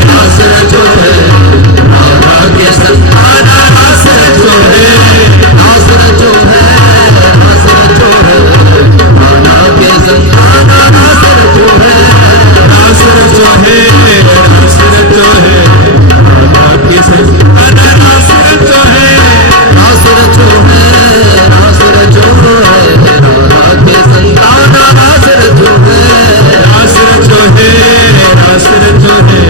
रास रचो है, राधा के संताना रास रचो है, रास रचो है, रास रचो है, राधा के संताना रास रचो है, रास रचो है, रास रचो है, राधा के संताना रास रचो है, रास रचो है, रास रचो है, राधा के संताना रास रचो है, रास रचो है, रास रचो है,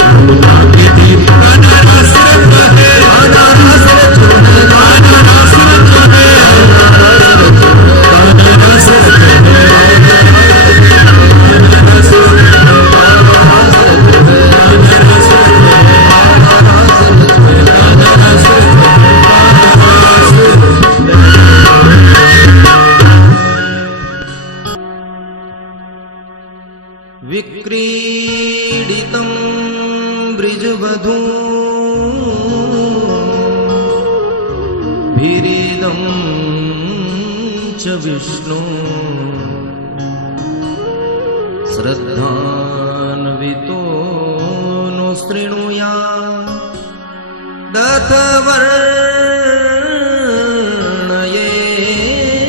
यमुना के दीवाना रास रचो है, राधा रास रचो है, गाना रास रचो है, गाना रास रचो है, गाना रास रचो है, विक्रीडितं बृजवधू भिरीदं च विष्णु श्रद्धान्वितो नो शृणुयात्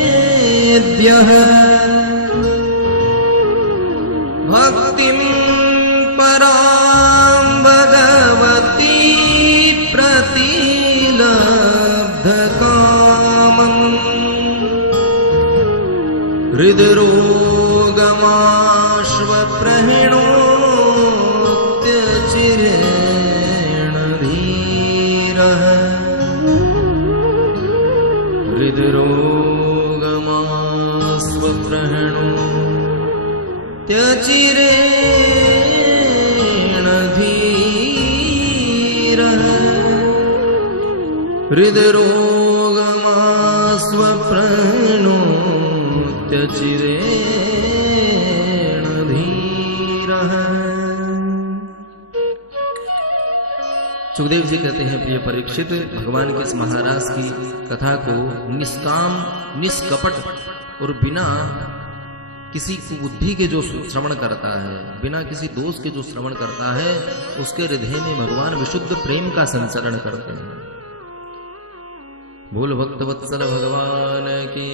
दत्तवर्णयेद्यः भक्तिं परां भगवती प्रतिलब्धकामम् हृद्रोगमाश्वप्रहेणोत्यचिरेण धीरः हृद्रोगमाश्वप्रहेणो त्यचिरेण धीरः हृद्रोगमास्वप्रणो त्यचिरेण धीरः। सुखदेव जी कहते हैं, प्रिय परीक्षित, भगवान के इस महाराज की कथा को निष्काम निष्कपट और बिना किसी बुद्धि के जो श्रवण करता है, बिना किसी दोष के जो श्रवण करता है, उसके हृदय में भगवान विशुद्ध प्रेम का संचरण करते हैं। बोल भक्त वत्सल भगवान की